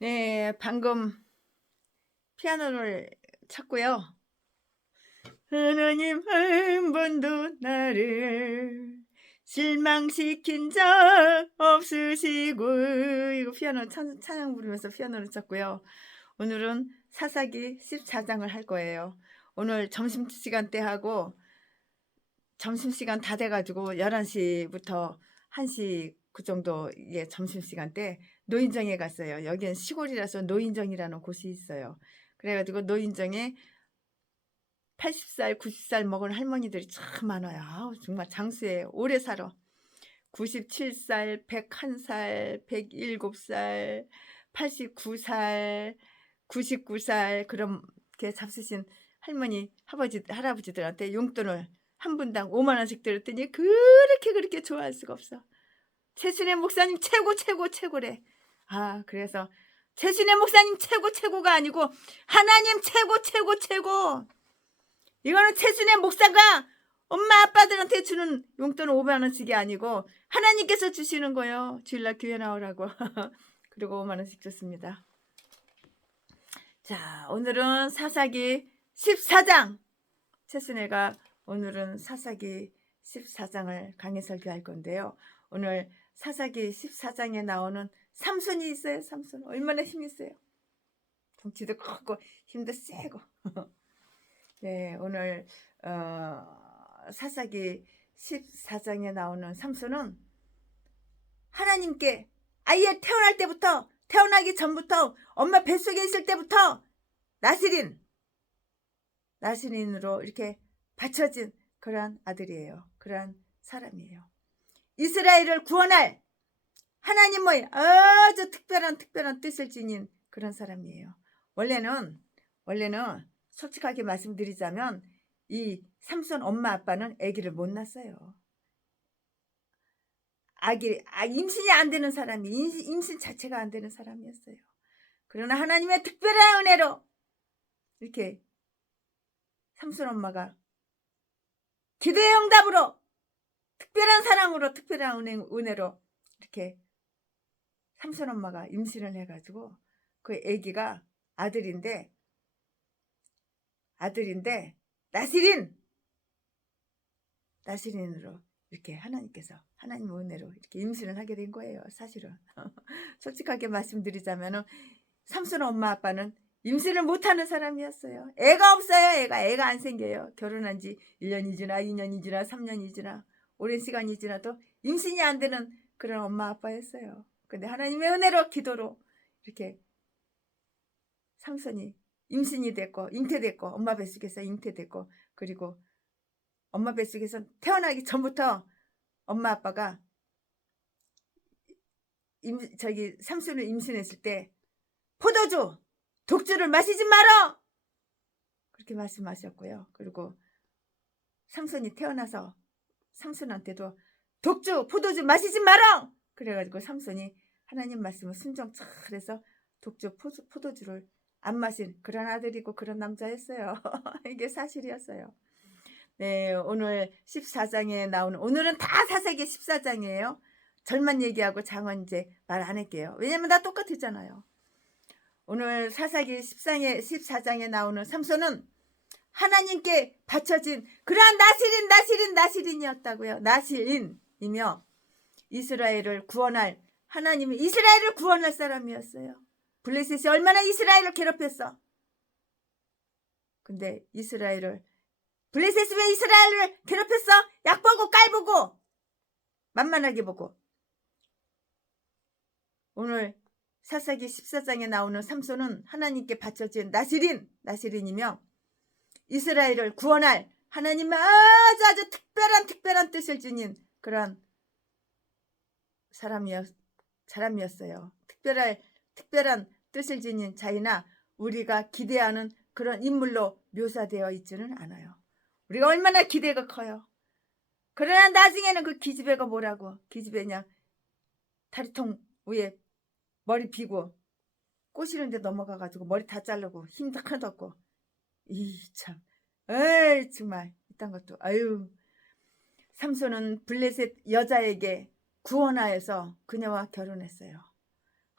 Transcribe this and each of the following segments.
네, 방금 피아노를 쳤고요. 하나님 한 번도 나를 실망시킨 적 없으시고, 이거 피아노 찬양 부르면서 피아노를 쳤고요. 오늘은 사사기 14장을 할 거예요. 오늘 점심시간 때 하고 점심시간 다 돼가지고 11시부터 1시 그 정도 예, 점심시간 때 노인정에 갔어요. 여기는 시골이라서 노인정이라는 곳이 있어요. 그래가지고 노인정에 80살, 90살 먹은 할머니들이 참 많아요. 아우, 정말 장수에 오래 살아. 97살, 101살, 107살, 89살, 99살 그렇게 잡수신 할머니, 할아버지들한테 용돈을 한 분당 5만 원씩 들었더니 그렇게 좋아할 수가 없어. 최순애 목사님 최고래. 아, 그래서 최순애 목사님 최고가 아니고 하나님 최고. 이거는 최순애 목사가 엄마 아빠들한테 주는 용돈은 5만 원씩이 아니고 하나님께서 주시는 거예요. 주일날 교회 나오라고. 그리고 5만 원씩 줬습니다. 자, 오늘은 사사기 14장. 최순애가 오늘은 사사기 14장을 강의 설교할 건데요. 오늘 사사기 14장에 나오는 삼손이 있어요. 삼손 얼마나 힘이 있어요. 덩치도 크고 힘도 세고. 네, 오늘 사사기 14장에 나오는 삼손은 하나님께 아예 태어나기 전부터 엄마 뱃속에 있을 때부터 나스린으로 이렇게 바쳐진 그러한 아들이에요. 그러한 사람이에요. 이스라엘을 구원할 하나님의 아주 특별한 뜻을 지닌 그런 사람이에요. 원래는 솔직하게 말씀드리자면 이 삼손 엄마 아빠는 아기를 못 낳았어요. 임신이 안 되는 사람이 임신 자체가 안 되는 사람이었어요. 그러나 하나님의 특별한 은혜로 이렇게 삼손 엄마가 기도의 응답으로 특별한 사랑으로 특별한 은혜로 이렇게 삼손 엄마가 임신을 해가지고 그 아기가 아들인데 나스린으로 이렇게 하나님의 은혜로 이렇게 임신을 하게 된 거예요. 사실은 솔직하게 말씀드리자면은 삼손 엄마 아빠는 임신을 못하는 사람이었어요. 애가 없어요. 애가 안 생겨요. 결혼한 지 1년이 지나 2년이 지나 3년이 지나 오랜 시간이 지나도 임신이 안 되는 그런 엄마 아빠였어요. 근데 하나님의 은혜로 기도로 이렇게 삼손이 임신이 됐고 잉태됐고 엄마 뱃속에서 잉태됐고 그리고 엄마 뱃속에서 태어나기 전부터 엄마 아빠가 삼손을 임신했을 때 포도주, 독주를 마시지 마라! 그렇게 말씀하셨고요. 그리고 삼손이 태어나서 삼손한테도 독주, 포도주 마시지 마라! 그래가지고 삼손이 하나님 말씀을 순종 잘해서 독주, 포도주를 안 마신 그런 아들이고 그런 남자였어요. 이게 사실이었어요. 네, 오늘 14장에 나오는 오늘은 다 사사기 14장이에요. 절만 얘기하고 장은 이제 말 안 할게요. 왜냐면 다 똑같았잖아요. 오늘 사사기 14장에 나오는 삼손은 하나님께 바쳐진 그러한 나실인이었다고요. 나실인이며 이스라엘을 구원할 하나님이 이스라엘을 구원할 사람이었어요. 블레셋이 얼마나 이스라엘을 괴롭혔어. 근데 블레셋이 왜 이스라엘을 괴롭혔어? 약보고 깔보고 만만하게 보고. 오늘 사사기 14장에 나오는 삼손은 하나님께 바쳐진 나실인이며 이스라엘을 구원할 하나님의 아주 특별한 뜻을 지닌 그런 사람이었어요. 특별한 뜻을 지닌 자이나 우리가 기대하는 그런 인물로 묘사되어 있지는 않아요. 우리가 얼마나 기대가 커요. 그러나 나중에는 그 기집애가 뭐라고? 기집애냐 다리통 위에 머리 비고 꼬시는데 넘어가가지고 머리 다 자르고 힘도 하나도 없고 참 에이 정말 이딴 것도 아유. 삼손은 블레셋 여자에게 구원하여서 그녀와 결혼했어요.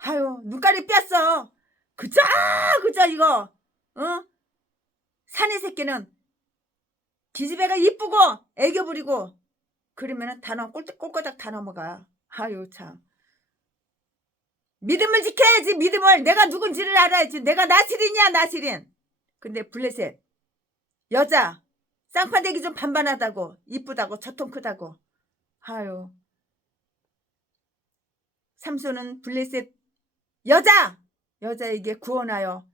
아유 눈깔이 삐었어. 그저 이거 사내 새끼는 기집애가 이쁘고 애교 부리고 그러면은 꼴꼬닥 다 넘어가. 아유 참. 믿음을 지켜야지. 믿음을. 내가 누군지를 알아야지. 내가 나시린이야 나시린. 근데 블레셋 여자 쌍판대기 좀 반반하다고 이쁘다고 저통 크다고. 아유 삼손은 블레셋 여자에게 구원하여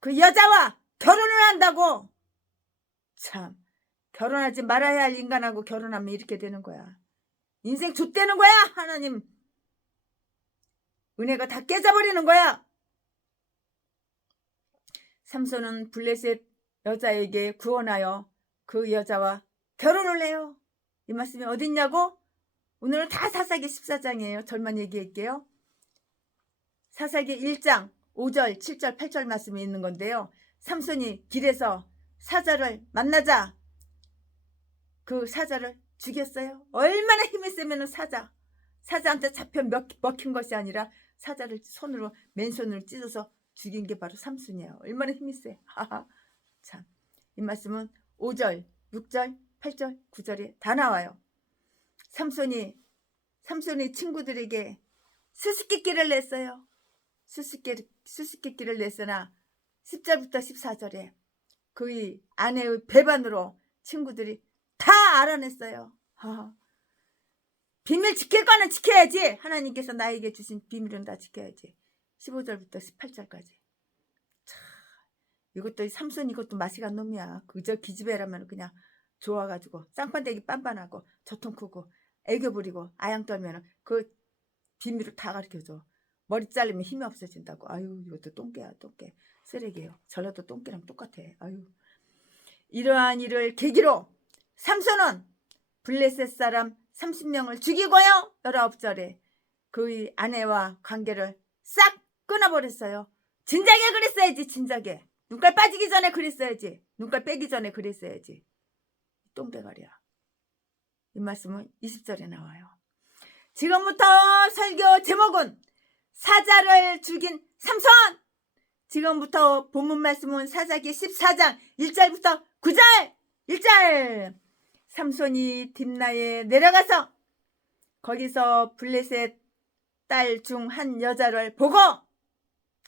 그 여자와 결혼을 한다고. 참 결혼하지 말아야 할 인간하고 결혼하면 이렇게 되는 거야. 인생 좆되는 거야. 하나님 은혜가 다 깨져버리는 거야. 삼손은 블레셋 여자에게 구원하여 그 여자와 결혼을 해요. 이 말씀이 어딨냐고? 오늘은 다 사사기 14장이에요. 절만 얘기할게요. 사사기 1장 5절 7절 8절 말씀이 있는 건데요. 삼손이 길에서 사자를 만나자 그 사자를 죽였어요. 얼마나 힘이 세면 사자한테 잡혀 먹힌 것이 아니라 사자를 맨손으로 찢어서 죽인 게 바로 삼손이에요. 얼마나 힘이 세. 참. 이 말씀은 5절 6절 8절 9절에 다 나와요. 삼손이 친구들에게 수수께끼를 냈어요. 수수께끼를 냈으나 10절부터 14절에 그의 아내의 배반으로 친구들이 다 알아냈어요. 비밀 지킬 거는 지켜야지. 하나님께서 나에게 주신 비밀은 다 지켜야지. 15절부터 18절까지. 참, 이것도 삼손 이것도 맛이 간 놈이야. 그저 기집애라면 그냥 좋아가지고 쌍판대기 빤빤하고 저통 크고 애교 부리고 아양 떨면 그 비밀을 다 가르쳐줘. 머리 자르면 힘이 없어진다고. 아유 이것도 똥개야 똥개. 쓰레기예요. 전라도 똥개랑 똑같아. 아유. 이러한 일을 계기로 삼손은 블레셋 사람 30명을 죽이고요. 19절에 그의 아내와 관계를 싹 끊어버렸어요. 진작에 그랬어야지. 진작에. 눈깔 빠지기 전에 그랬어야지. 눈깔 빼기 전에 그랬어야지. 똥대가리야. 이 말씀은 20절에 나와요. 지금부터 설교 제목은 사자를 죽인 삼손. 지금부터 본문 말씀은 사사기 14장 1절부터 9절 1절. 삼손이 딥나에 내려가서 거기서 블레셋 딸 중 한 여자를 보고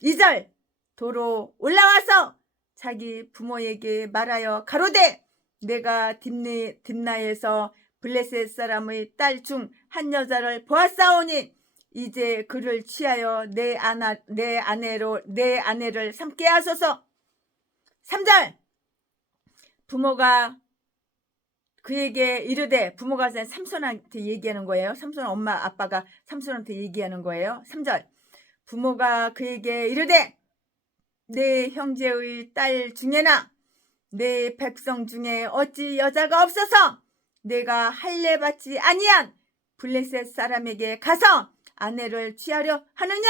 2절 도로 올라와서 자기 부모에게 말하여 가로되 내가 딥나에서 블레셋 사람의 딸 중 한 여자를 보았사오니 이제 그를 취하여 내 아내를 삼게 하소서. 3절 부모가 그에게 이르되 부모가 삼손한테 얘기하는 거예요. 삼손 엄마 아빠가 삼손한테 얘기하는 거예요. 3절 부모가 그에게 이르되 내 형제의 딸 중에나 내 백성 중에 어찌 여자가 없어서 내가 할례 받지 아니한 블레셋 사람에게 가서 아내를 취하려 하느냐.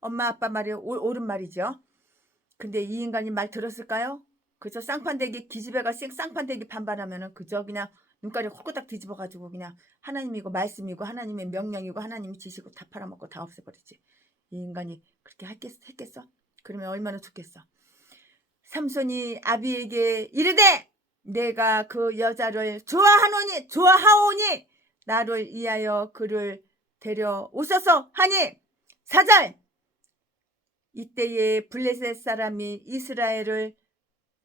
엄마 아빠 말이 옳은 말이죠. 근데 이 인간이 말 들었을까요? 그저 쌍판대기 기집애가 쌍판대기 반반하면은 그저 그냥 눈깔이 홀꼬닥 뒤집어가지고 그냥 하나님이고 말씀이고 하나님의 명령이고 하나님이 지시고 다 팔아먹고 다 없애버리지. 이 인간이 그렇게 했겠어? 그러면 얼마나 좋겠어. 삼손이 아비에게 이르되 내가 그 여자를 좋아하오니 나를 위하여 그를 데려오소서 하니 4절 이때에 블레셋 사람이 이스라엘을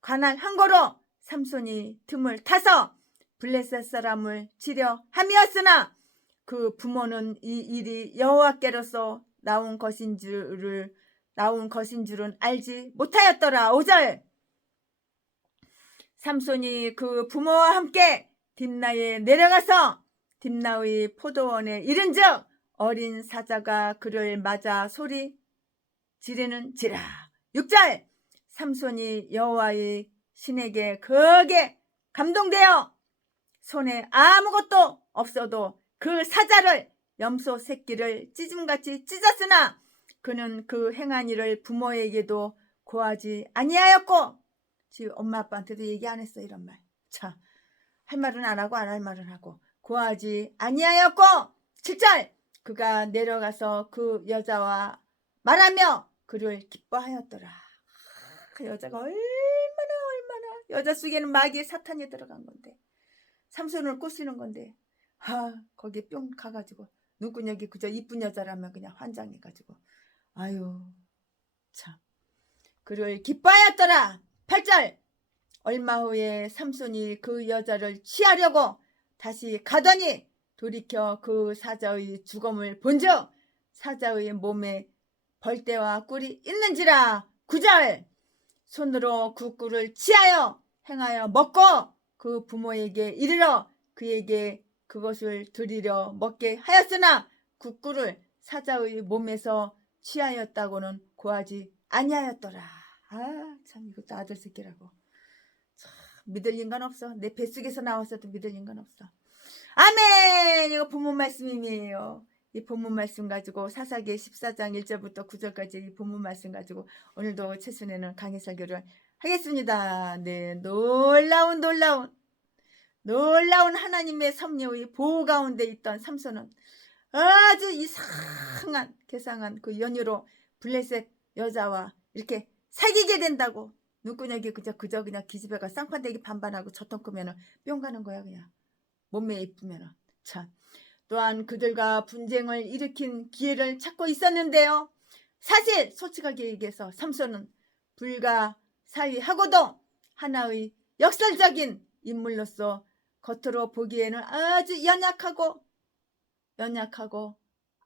관할한 거로 삼손이 틈을 타서 블레셋 사람을 치려 함이었으나 그 부모는 이 일이 여호와께로서 나온 것인 줄은 알지 못하였더라. 5절 삼손이 그 부모와 함께 딥나에 내려가서 딥나의 포도원에 이른즉 어린 사자가 그를 맞아 소리 지르는지라. 6절 삼손이 여호와의 신에게 크게 감동되어 손에 아무것도 없어도 그 사자를 염소 새끼를 찢음같이 찢었으나 그는 그 행한 일을 부모에게도 고하지 아니하였고 지금 엄마 아빠한테도 얘기 안 했어. 이런 말. 자, 할 말은 안 하고 안 할 말은 하고 고하지 아니하였고 7절 그가 내려가서 그 여자와 말하며 그를 기뻐하였더라. 그 여자가 얼마나 여자 속에는 마귀의 사탄이 들어간 건데 삼손을 꼬시는 건데 거기에 뿅 가가지고 눈구녕이 그저 이쁜 여자라면 그냥 환장해가지고 아유 참 그를 기뻐하였더라. 8절 얼마 후에 삼손이 그 여자를 취하려고 다시 가더니 돌이켜 그 사자의 죽음을 본즉 사자의 몸에 벌떼와 꿀이 있는지라. 9절 손으로 그 꿀을 취하여 행하여 먹고 그 부모에게 이르러 그에게 그것을 드리려 먹게 하였으나 그 꿀을 사자의 몸에서 취하였다고는 고하지 아니하였더라. 참 이것도 아들 새끼라고 참 믿을 인간 없어. 내 뱃속에서 나왔어도 믿을 인간 없어. 아멘. 이거 본문 말씀이에요. 이 본문 말씀 가지고 사사기 14장 1절부터 9절까지 이 본문 말씀 가지고 오늘도 최순애는 강의 설교를 하겠습니다. 네, 놀라운 하나님의 섭리의 보호 가운데 있던 삼손은 아주 이상한 개상한 그 연유로 블레셋 여자와 이렇게 사귀게 된다고 눈구녕이 그저 그냥 기집애가 쌍판대기 반반하고 저통 크면은 뿅 가는 거야. 그냥 몸매에 이쁘면은. 참 또한 그들과 분쟁을 일으킨 기회를 찾고 있었는데요. 사실 솔직하게 얘기해서 삼손은 불가사의하고도 하나의 역설적인 인물로서 겉으로 보기에는 아주 연약하고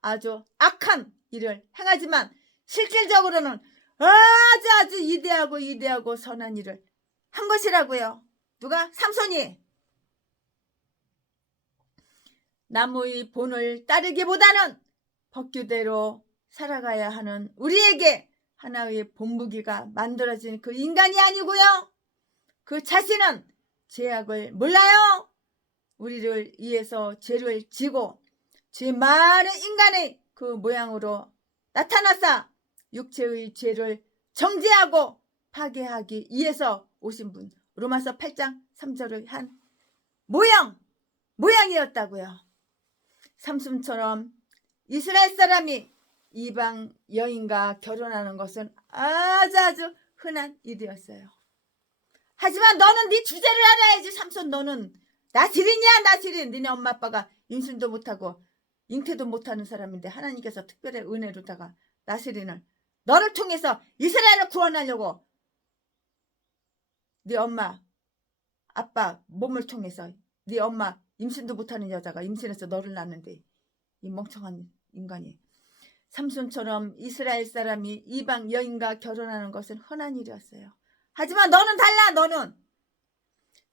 아주 악한 일을 행하지만 실질적으로는 아주 이대하고 선한 일을 한 것이라고요. 누가? 삼손이. 나무의 본을 따르기보다는 법규대로 살아가야 하는 우리에게 하나의 본무기가 만들어진 그 인간이 아니고요. 그 자신은 죄악을 몰라요. 우리를 위해서 죄를 지고 죄 많은 인간의 그 모양으로 나타나사 육체의 죄를 정죄하고 파괴하기 위해서 오신 분. 로마서 8장 3절을 한 모양이었다고요. 삼손처럼 이스라엘 사람이 이방 여인과 결혼하는 것은 아주 흔한 일이었어요. 하지만 너는 네 주제를 알아야지. 삼손 너는 나시린. 니네 엄마 아빠가 임신도 못하고 잉태도 못하는 사람인데 하나님께서 특별히 은혜로다가 나시린을 너를 통해서 이스라엘을 구원하려고 네 엄마 아빠 몸을 통해서 네 엄마 임신도 못하는 여자가 임신해서 너를 낳는데 이 멍청한 인간이. 삼손처럼 이스라엘 사람이 이방 여인과 결혼하는 것은 흔한 일이었어요. 하지만 너는 달라. 너는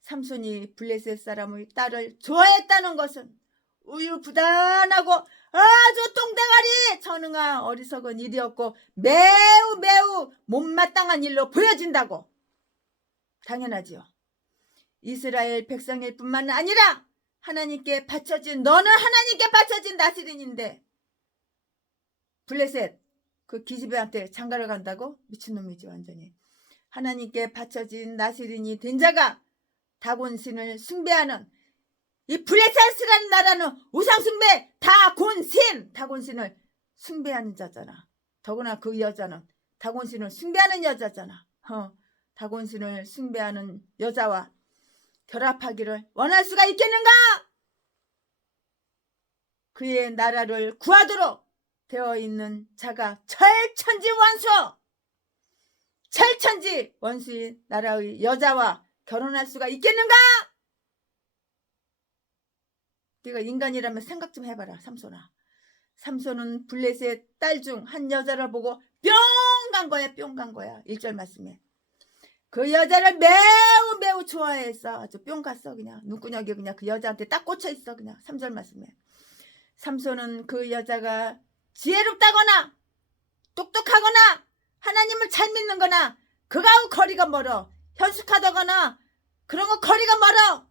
삼손이 블레셋 사람의 딸을 좋아했다는 것은 우유부단하고 아주 똥대가리 전능한 어리석은 일이었고 매우 못마땅한 일로 보여진다고. 당연하지요. 이스라엘 백성일 뿐만 아니라 하나님께 바쳐진 너는 하나님께 바쳐진 나시린인데 블레셋 그 기집애한테 장가를 간다고? 미친놈이지 완전히. 하나님께 바쳐진 나시린이 된 자가 다곤신을 숭배하는 이 블레셋이라는 나라는 우상숭배 다곤신을 숭배하는 자잖아. 더구나 그 여자는 다곤신을 숭배하는 여자잖아. 다곤신을 숭배하는 여자와 결합하기를 원할 수가 있겠는가? 그의 나라를 구하도록 되어 있는 자가 철천지 원수의 나라의 여자와 결혼할 수가 있겠는가? 네가 인간이라면 생각 좀 해봐라. 삼손은 블레셋 딸 중 한 여자를 보고 뿅 간 거야. 1절 말씀에. 그 여자를 매우 좋아해서 아주 뿅 갔어. 그냥 눈구녕이 그냥 그 여자한테 딱 꽂혀 있어. 그냥 3절 말씀에. 삼손은 그 여자가 지혜롭다거나 똑똑하거나 하나님을 잘 믿는 거나 그거하고 거리가 멀어. 현숙하다거나 그런 거 거리가 멀어.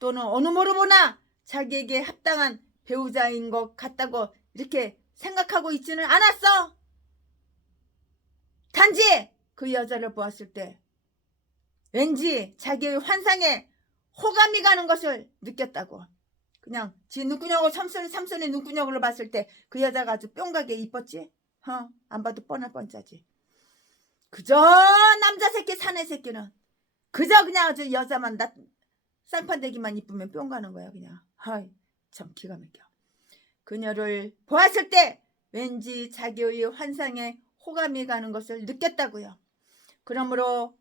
또는 어느 모로 보나 자기에게 합당한 배우자인 것 같다고 이렇게 생각하고 있지는 않았어. 단지 그 여자를 보았을 때 왠지 자기의 환상에 호감이 가는 것을 느꼈다고. 그냥 지 눈구녕을 삼손의 눈구녕으로 봤을 때 그 여자가 아주 뿅가게 이뻤지. 안 봐도 뻔할 뻔짜지. 그저 남자 새끼 사내 새끼는 그저 그냥 아주 여자만 쌍판대기만 이쁘면 뿅 가는 거야 그냥. 참 기가 막혀. 그녀를 보았을 때 왠지 자기의 환상에 호감이 가는 것을 느꼈다고요. 그러므로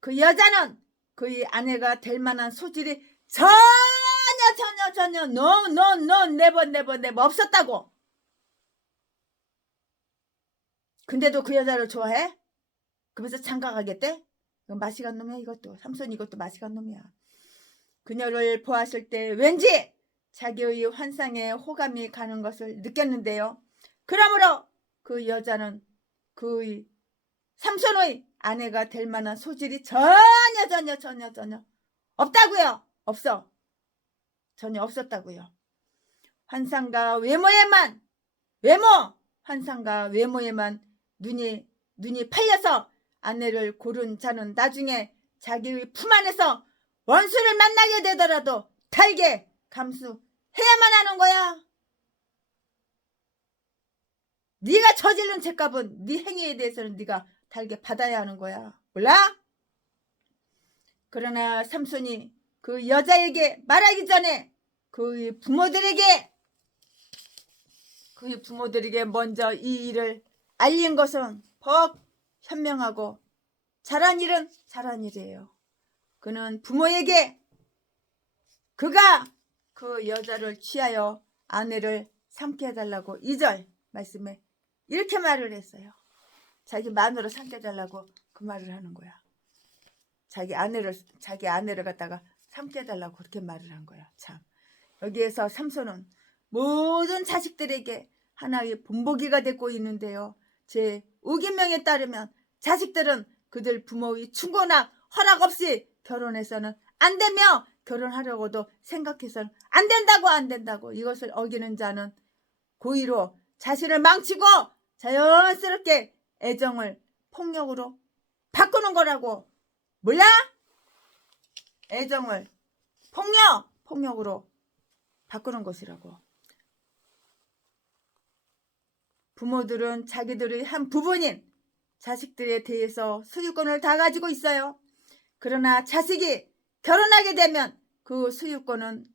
그 여자는 그의 아내가 될 만한 소질이 전혀 네버 없었다고. 근데도 그 여자를 좋아해? 그래서 장가가겠대? 이건 마시간 놈이야 이것도. 삼손 이것도 마시간 놈이야. 그녀를 보았을 때 왠지 자기의 환상에 호감이 가는 것을 느꼈는데요. 그러므로 그 여자는 그의 삼손의 아내가 될 만한 소질이 전혀 없다고요. 없어. 전혀 없었다고요. 환상과 환상과 외모에만 눈이 팔려서 아내를 고른 자는 나중에 자기의 품 안에서 원수를 만나게 되더라도 달게 감수해야만 하는 거야. 네가 저지른 죄값은 네 행위에 대해서는 네가 달게 받아야 하는 거야. 몰라? 그러나 삼손이 그 여자에게 말하기 전에 그의 부모들에게 먼저 이 일을 알린 것은 법 현명하고 잘한 일은 잘한 일이에요. 그는 부모에게 그가 그 여자를 취하여 아내를 삼게 해달라고 2절 말씀에 이렇게 말을 했어요. 자기 마누라 삼게 해달라고 그 말을 하는 거야. 자기 아내를 갖다가 삼게 해달라고 그렇게 말을 한 거야. 참. 여기에서 삼손은 모든 자식들에게 하나의 본보기가 되고 있는데요. 제 우기명에 따르면 자식들은 그들 부모의 충고나 허락 없이 결혼해서는 안 되며 결혼하려고도 생각해서는 안 된다고 이것을 어기는 자는 고의로 자신을 망치고 자연스럽게 애정을 폭력으로 바꾸는 거라고. 몰라? 애정을 폭력으로 바꾸는 것이라고. 부모들은 자기들의 한 부분인 자식들에 대해서 소유권을 다 가지고 있어요. 그러나 자식이 결혼하게 되면 그 소유권은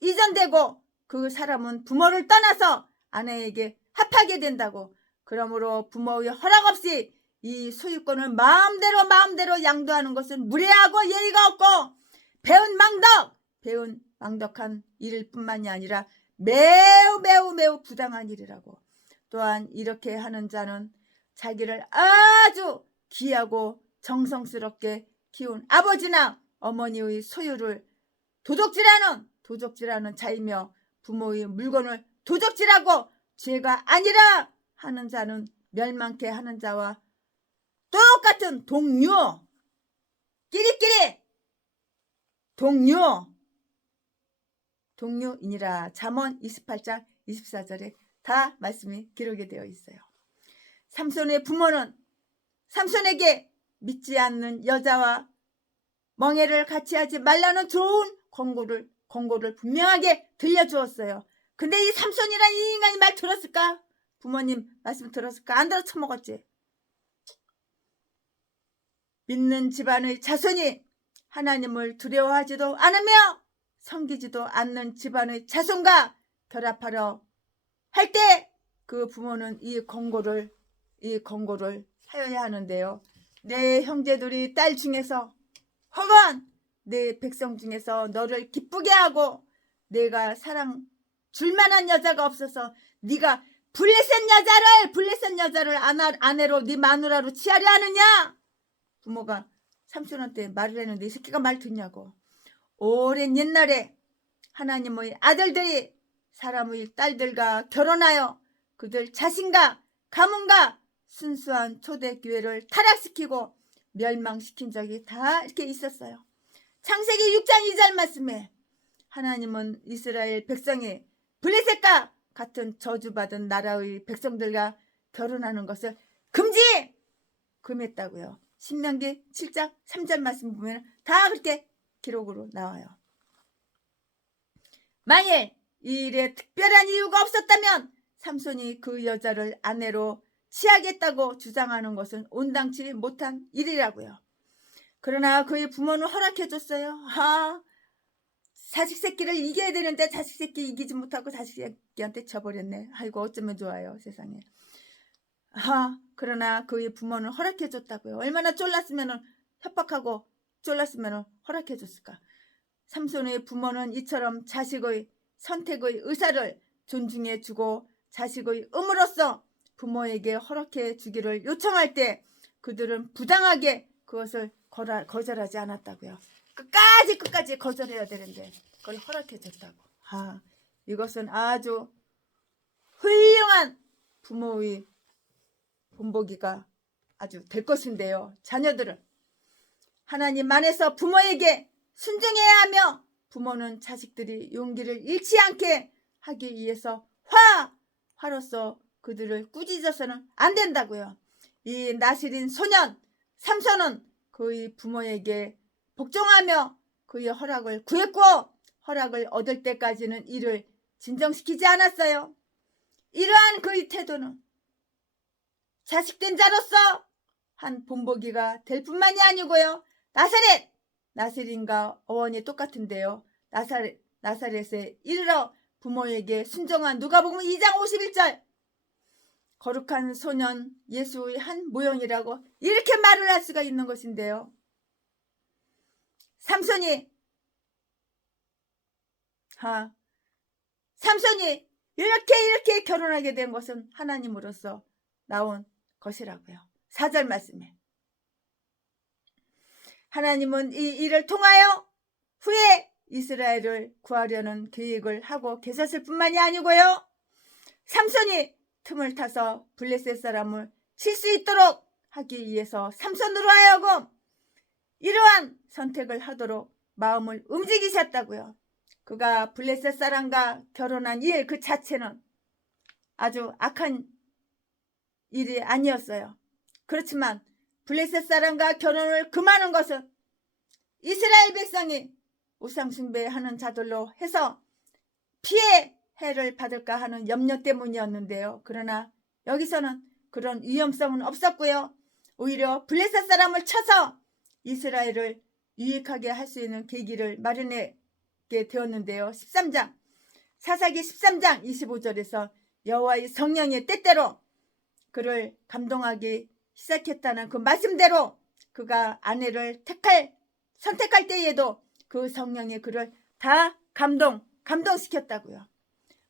이전되고 그 사람은 부모를 떠나서 아내에게 합하게 된다고. 그러므로 부모의 허락 없이 이 소유권을 마음대로 양도하는 것은 무례하고 예의가 없고 배은 망덕한 일일 뿐만이 아니라 매우 부당한 일이라고. 또한 이렇게 하는 자는 자기를 아주 귀하고 정성스럽게 키운 아버지나 어머니의 소유를 도적질하는 자이며 부모의 물건을 도적질하고 죄가 아니라 하는 자는 멸망케 하는 자와 똑같은 끼리끼리 동료이니라. 잠언 28장 24절에 다 말씀이 기록이 되어 있어요. 삼손의 부모는 삼손에게 믿지 않는 여자와 멍해를 같이 하지 말라는 좋은 권고를 분명하게 들려주었어요. 근데 이 삼손이란 이 인간이 말 들었을까? 부모님 말씀 들었을까? 안 들어 처먹었지. 믿는 집안의 자손이 하나님을 두려워하지도 않으며 섬기지도 않는 집안의 자손과 결합하려 할 때 그 부모는 이 권고를 하여야 하는데요. 내 형제들이 딸 중에서 혹은 내 백성 중에서 너를 기쁘게 하고 내가 사랑 줄 만한 여자가 없어서 네가 블레셋 여자를 아내로 네 마누라로 취하려 하느냐? 부모가 삼손한테 말을 했는데 이 새끼가 말 듣냐고. 오랜 옛날에 하나님의 아들들이 사람의 딸들과 결혼하여 그들 자신과 가문과 순수한 초대교회를 타락시키고 멸망시킨 적이 다 이렇게 있었어요. 창세기 6장 2절 말씀에 하나님은 이스라엘 백성이 블레셋과 같은 저주받은 나라의 백성들과 결혼하는 것을 금했다고요. 신명기 7장 3절 말씀 보면 다 그렇게 기록으로 나와요. 만일 이 일에 특별한 이유가 없었다면 삼손이 그 여자를 아내로 취하겠다고 주장하는 것은 온당치 못한 일이라고요. 그러나 그의 부모는 허락해줬어요. 자식 새끼를 이겨야 되는데 자식 새끼 이기지 못하고 자식 새끼한테 져버렸네. 아이고 어쩌면 좋아요 세상에. 그러나 그의 부모는 허락해줬다고요. 얼마나 쫄랐으면 협박하고 쫄랐으면 허락해줬을까. 삼손의 부모는 이처럼 자식의 선택의 의사를 존중해주고 자식의 의무로서 부모에게 허락해 주기를 요청할 때 그들은 부당하게 그것을 거절하지 않았다고요. 끝까지 거절해야 되는데 그걸 허락해 줬다고. 이것은 아주 훌륭한 부모의 본보기가 아주 될 것인데요. 자녀들은 하나님 안에서 부모에게 순종해야 하며 부모는 자식들이 용기를 잃지 않게 하기 위해서 화로서 그들을 꾸짖어서는 안 된다고요. 이 나실인 소년 삼손은 그의 부모에게 복종하며 그의 허락을 구했고 허락을 얻을 때까지는 이를 진정시키지 않았어요. 이러한 그의 태도는 자식된 자로서 한 본보기가 될 뿐만이 아니고요. 나사렛인과 어원이 똑같은데요. 나사렛에 이르러 부모에게 순종한 누가복음 2장 51절 거룩한 소년 예수의 한 모형이라고 이렇게 말을 할 수가 있는 것인데요. 삼손이 이렇게 결혼하게 된 것은 하나님으로서 나온 것이라고요. 4절 말씀에 하나님은 이 일을 통하여 후에 이스라엘을 구하려는 계획을 하고 계셨을 뿐만이 아니고요. 삼손이 틈을 타서 블레셋 사람을 칠 수 있도록 하기 위해서 삼손으로 하여금 이러한 선택을 하도록 마음을 움직이셨다고요. 그가 블레셋 사람과 결혼한 일 그 자체는 아주 악한 일이 아니었어요. 그렇지만 블레셋 사람과 결혼을 금하는 것은 이스라엘 백성이 우상숭배하는 자들로 해서 해를 받을까 하는 염려 때문이었는데요. 그러나 여기서는 그런 위험성은 없었고요. 오히려 블레셋 사람을 쳐서 이스라엘을 유익하게 할 수 있는 계기를 마련하게 되었는데요. 사사기 13장 25절에서 여호와의 성령이 때때로 그를 감동하기 시작했다는 그 말씀대로 그가 아내를 선택할 때에도 그 성령이 그를 다 감동시켰다고요.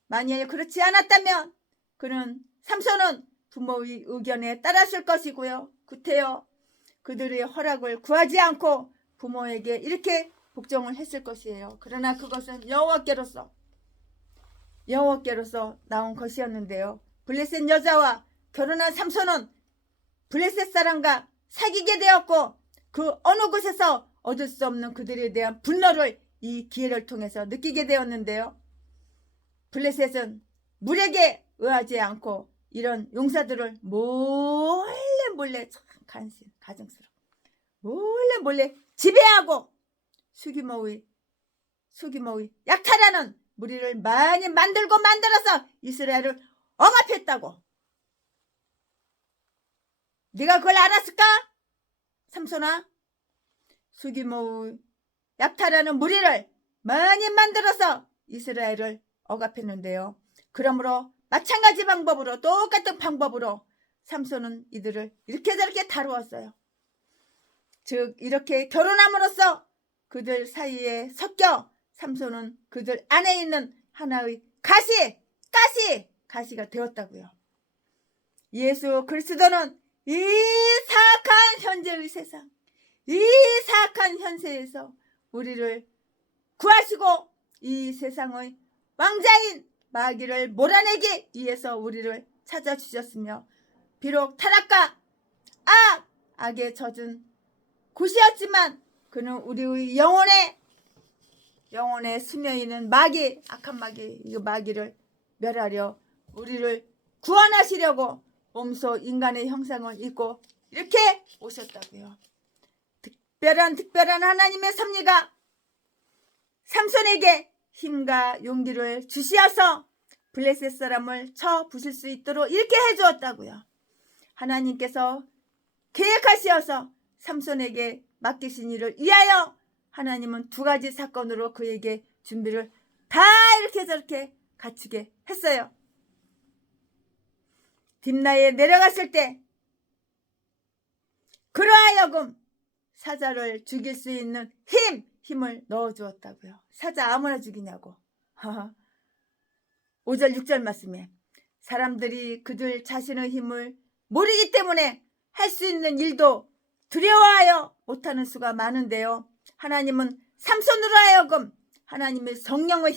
만약에 그렇지 않았다면 삼손은 부모의 의견에 따랐을 것이고요. 구태여 그들의 허락을 구하지 않고 부모에게 이렇게 복종을 했을 것이에요. 그러나 그것은 여호와께로서 나온 것이었는데요. 블레셋 여자와 결혼한 삼손은 블레셋 사람과 사귀게 되었고 그 어느 곳에서 얻을 수 없는 그들에 대한 분노를 이 기회를 통해서 느끼게 되었는데요. 블레셋은 물에게 의하지 않고 이런 용사들을 몰래 참 가증스러워 몰래 지배하고 수기모의 약탈하는 무리를 많이 만들어서 이스라엘을 억압했다고. 네가 그걸 알았을까? 삼손아, 수기모의 약탈하는 무리를 많이 만들어서 이스라엘을 억압했는데요. 그러므로 마찬가지 방법으로 똑같은 방법으로 삼손은 이들을 이렇게 저렇게 다루었어요. 즉 이렇게 결혼함으로써 그들 사이에 섞여 삼손은 그들 안에 있는 하나의 가시가 되었다고요. 예수 그리스도는 이 사악한 현재의 세상, 이 사악한 현세에서 우리를 구하시고 이 세상의 왕자인 마귀를 몰아내기 위해서 우리를 찾아주셨으며 비록 타락과 악에 젖은 곳이었지만 그는 우리의 영혼에 스며있는 악한 마귀, 이 마귀를 멸하려 우리를 구원하시려고 몸소 인간의 형상을 입고 이렇게 오셨다고요. 특별한 하나님의 섭리가 삼손에게 힘과 용기를 주시어서 블레셋 사람을 쳐 부술 수 있도록 이렇게 해주었다고요. 하나님께서 계획하시어서 삼손에게 맡기신 일을 위하여 하나님은 두 가지 사건으로 그에게 준비를 다 이렇게 저렇게 갖추게 했어요. 딥나에 내려갔을 때 그러하여금 사자를 죽일 수 있는 힘을 넣어주었다고요. 사자 아무나 죽이냐고. 5절 6절 말씀에 사람들이 그들 자신의 힘을 모르기 때문에 할 수 있는 일도 두려워하여 못하는 수가 많은데요. 하나님은 삼손으로 하여금 하나님의 성령의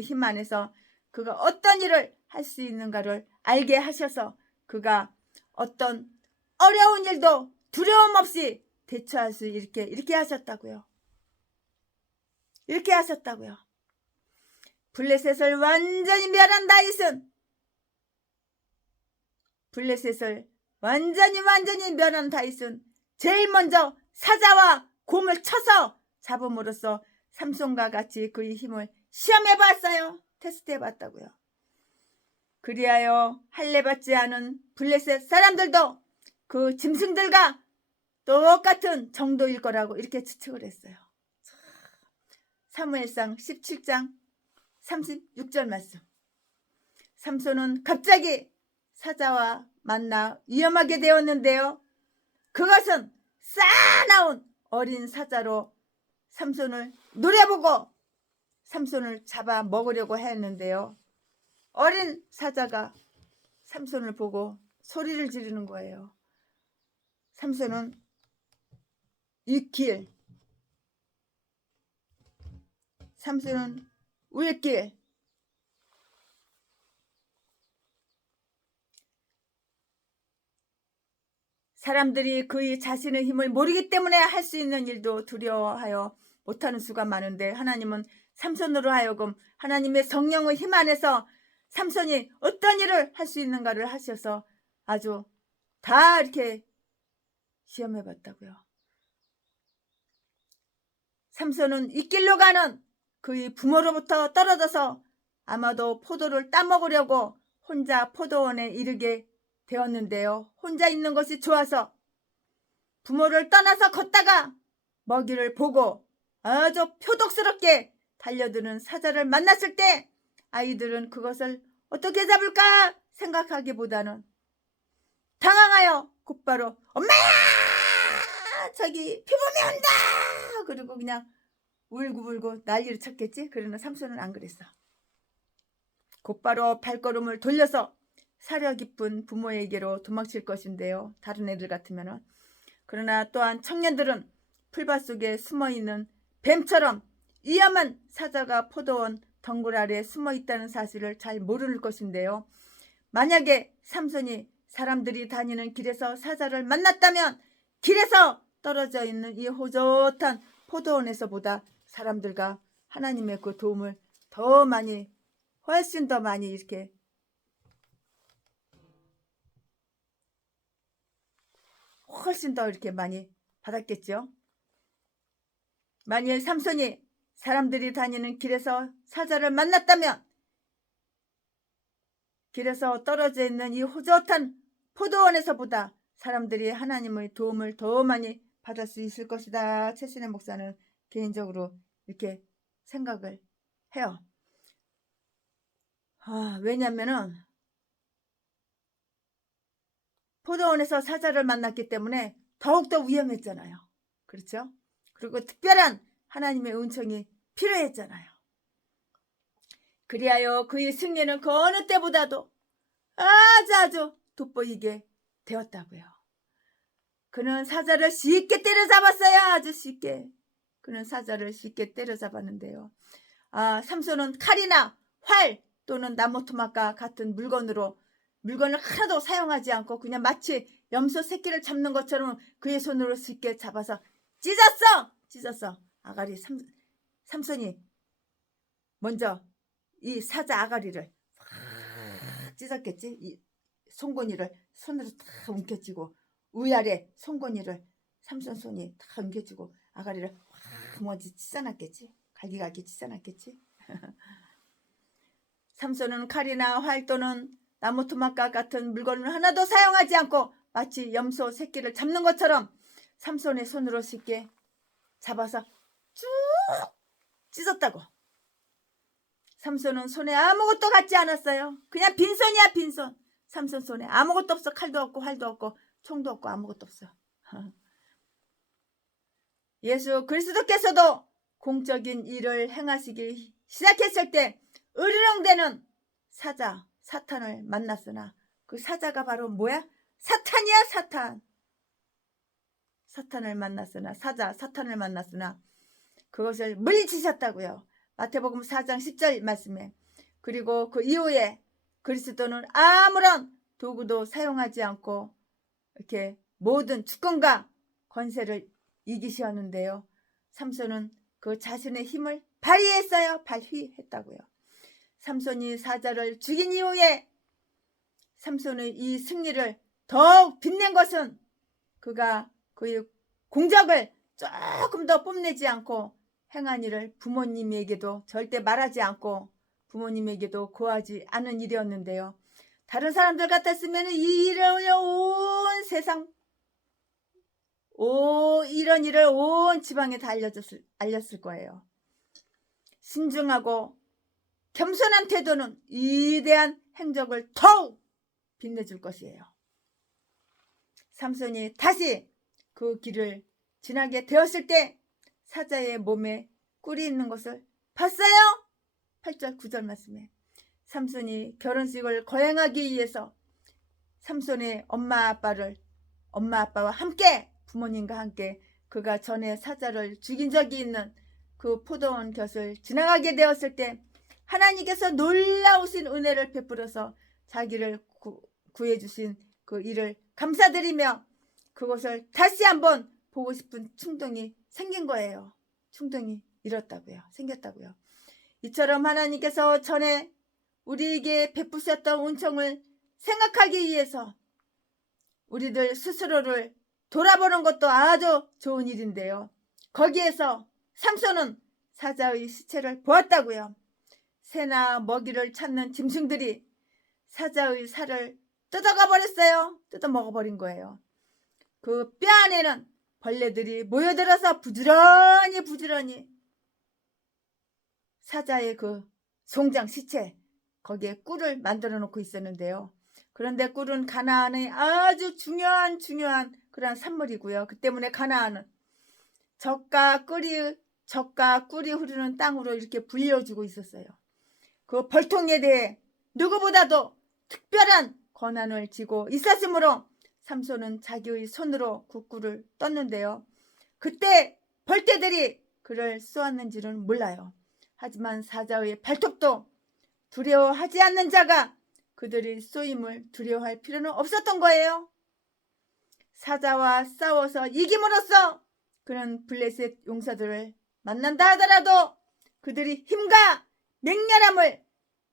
힘 안에서 그가 어떤 일을 할 수 있는가를 알게 하셔서 그가 어떤 어려운 일도 두려움 없이 대처할 수 이렇게 하셨다고요. 이렇게 하셨다고요. 블레셋을 완전히 멸한 다윗은 제일 먼저 사자와 곰을 쳐서 잡음으로써 삼손과 같이 그의 힘을 시험해봤어요. 테스트해봤다고요. 그리하여 할례받지 않은 블레셋 사람들도 그 짐승들과 똑같은 정도일 거라고 이렇게 추측을 했어요. 사무엘상 17장 36절 말씀. 삼손은 갑자기 사자와 만나 위험하게 되었는데요. 그것은 싸나운 어린 사자로 삼손을 노려보고 삼손을 잡아 먹으려고 했는데요. 어린 사자가 삼손을 보고 소리를 지르는 거예요. 삼손은 윗길, 삼손은 윗길, 사람들이 그의 자신의 힘을 모르기 때문에 할 수 있는 일도 두려워하여 못하는 수가 많은데 하나님은 삼손으로 하여금 하나님의 성령의 힘 안에서 삼손이 어떤 일을 할 수 있는가를 하셔서 아주 다 이렇게 시험해 봤다고요. 삼손은 이 길로 가는 그의 부모로부터 떨어져서 아마도 포도를 따먹으려고 혼자 포도원에 이르게 되었는데요. 혼자 있는 것이 좋아서 부모를 떠나서 걷다가 먹이를 보고 아주 표독스럽게 달려드는 사자를 만났을 때 아이들은 그것을 어떻게 잡을까 생각하기보다는 당황하여 곧바로 엄마야 저기 표범이 온다 그리고 그냥 울고 난리를 쳤겠지. 그러나 삼손은 안 그랬어. 곧바로 발걸음을 돌려서 사려 깊은 부모에게로 도망칠 것인데요. 다른 애들 같으면은. 그러나 또한 청년들은 풀밭 속에 숨어있는 뱀처럼 위험한 사자가 포도원 덩굴 아래 숨어있다는 사실을 잘 모를 것인데요. 만약에 삼손이 사람들이 다니는 길에서 사자를 만났다면 길에서 떨어져 있는 이 호젓한 포도원에서보다 사람들과 하나님의 그 도움을 더 많이 훨씬 더 많이 이렇게 훨씬 더 이렇게 많이 받았겠죠. 만일 삼손이 사람들이 다니는 길에서 사자를 만났다면 길에서 떨어져 있는 이 호젓한 포도원에서보다 사람들이 하나님의 도움을 더 많이 받을 수 있을 것이다. 최신의 목사는 개인적으로 이렇게 생각을 해요. 왜냐면은 포도원에서 사자를 만났기 때문에 더욱더 위험했잖아요. 그렇죠? 그리고 특별한 하나님의 은총이 필요했잖아요. 그리하여 그의 승리는 그 어느 때보다도 아주 돋보이게 되었다고요. 그는 사자를 쉽게 때려잡았어요. 아주 쉽게. 그는 사자를 쉽게 때려잡았는데요. 삼손은 칼이나 활 또는 나무토막과 같은 물건을 하나도 사용하지 않고 그냥 마치 염소 새끼를 잡는 것처럼 그의 손으로 쉽게 잡아서 찢었어. 아가리 삼손이 먼저 이 사자 아가리를 확 찢었겠지. 이 송곳니를 손으로 다 움켜쥐고 위아래 송곳니를 삼손 손이 다 움켜쥐고 아가리를 확 먼저 찢어놨겠지. 갈기갈기 찢어놨겠지. 삼손은 칼이나 활 또는 나무 토막과 같은 물건을 하나도 사용하지 않고 마치 염소 새끼를 잡는 것처럼 삼손의 손으로 쉽게 잡아서 쭉 찢었다고. 삼손은 손에 아무것도 갖지 않았어요. 그냥 빈손이야, 빈손. 삼손 손에 아무것도 없어. 칼도 없고 활도 없고 총도 없고 아무것도 없어. 예수 그리스도께서도 공적인 일을 행하시기 시작했을 때 으르렁대는 사자 사탄을 만났으나 그 사자가 바로 뭐야? 사탄이야, 사탄. 사탄을 만났으나 사탄을 만났으나 그것을 물리치셨다고요. 마태복음 4장 10절 말씀에. 그리고 그 이후에 그리스도는 아무런 도구도 사용하지 않고 이렇게 모든 주권과 권세를 이기시었는데요. 삼손은 그 자신의 힘을 발휘했어요. 발휘했다고요. 삼손이 사자를 죽인 이후에 삼손의 이 승리를 더욱 빛낸 것은 그가 그의 공적을 조금 더 뽐내지 않고 행한 일을 부모님에게도 절대 말하지 않고 부모님에게도 고하지 않은 일이었는데요. 다른 사람들 같았으면 이 일을 온 세상 이런 일을 온 지방에 다 알렸을 거예요. 신중하고 겸손한 태도는 위대한 행적을 더욱 빛내줄 것이에요. 삼손이 다시 그 길을 지나게 되었을 때 사자의 몸에 꿀이 있는 것을 봤어요. 8절 9절 말씀에 삼손이 결혼식을 거행하기 위해서 삼손의 엄마 아빠와 함께 부모님과 함께 그가 전에 사자를 죽인 적이 있는 그 포도원 곁을 지나가게 되었을 때 하나님께서 놀라우신 은혜를 베풀어서 자기를 구해주신 그 일을 감사드리며 그것을 다시 한번 보고 싶은 충동이 생긴 거예요. 충동이 생겼다고요. 이처럼 하나님께서 전에 우리에게 베푸셨던 은총을 생각하기 위해서 우리들 스스로를 돌아보는 것도 아주 좋은 일인데요. 거기에서 삼손은 사자의 시체를 보았다고요. 새나 먹이를 찾는 짐승들이 사자의 살을 뜯어가 버렸어요. 뜯어 먹어버린 거예요. 그 뼈 안에는 벌레들이 모여들어서 부지런히 사자의 그 송장 시체 거기에 꿀을 만들어 놓고 있었는데요. 그런데 꿀은 가나안의 아주 중요한 그런 산물이고요. 그 때문에 가나안은 젖과 꿀이 흐르는 땅으로 이렇게 불려주고 있었어요. 그 벌통에 대해 누구보다도 특별한 권한을 쥐고 있었으므로 삼손은 자기의 손으로 그 꿀을 떴는데요. 그때 벌떼들이 그를 쏘았는지는 몰라요. 하지만 사자의 발톱도 두려워하지 않는 자가 그들이 쏘임을 두려워할 필요는 없었던 거예요. 사자와 싸워서 이김으로써 그는 블레셋 용사들을 만난다 하더라도 그들이 힘과 맹렬함을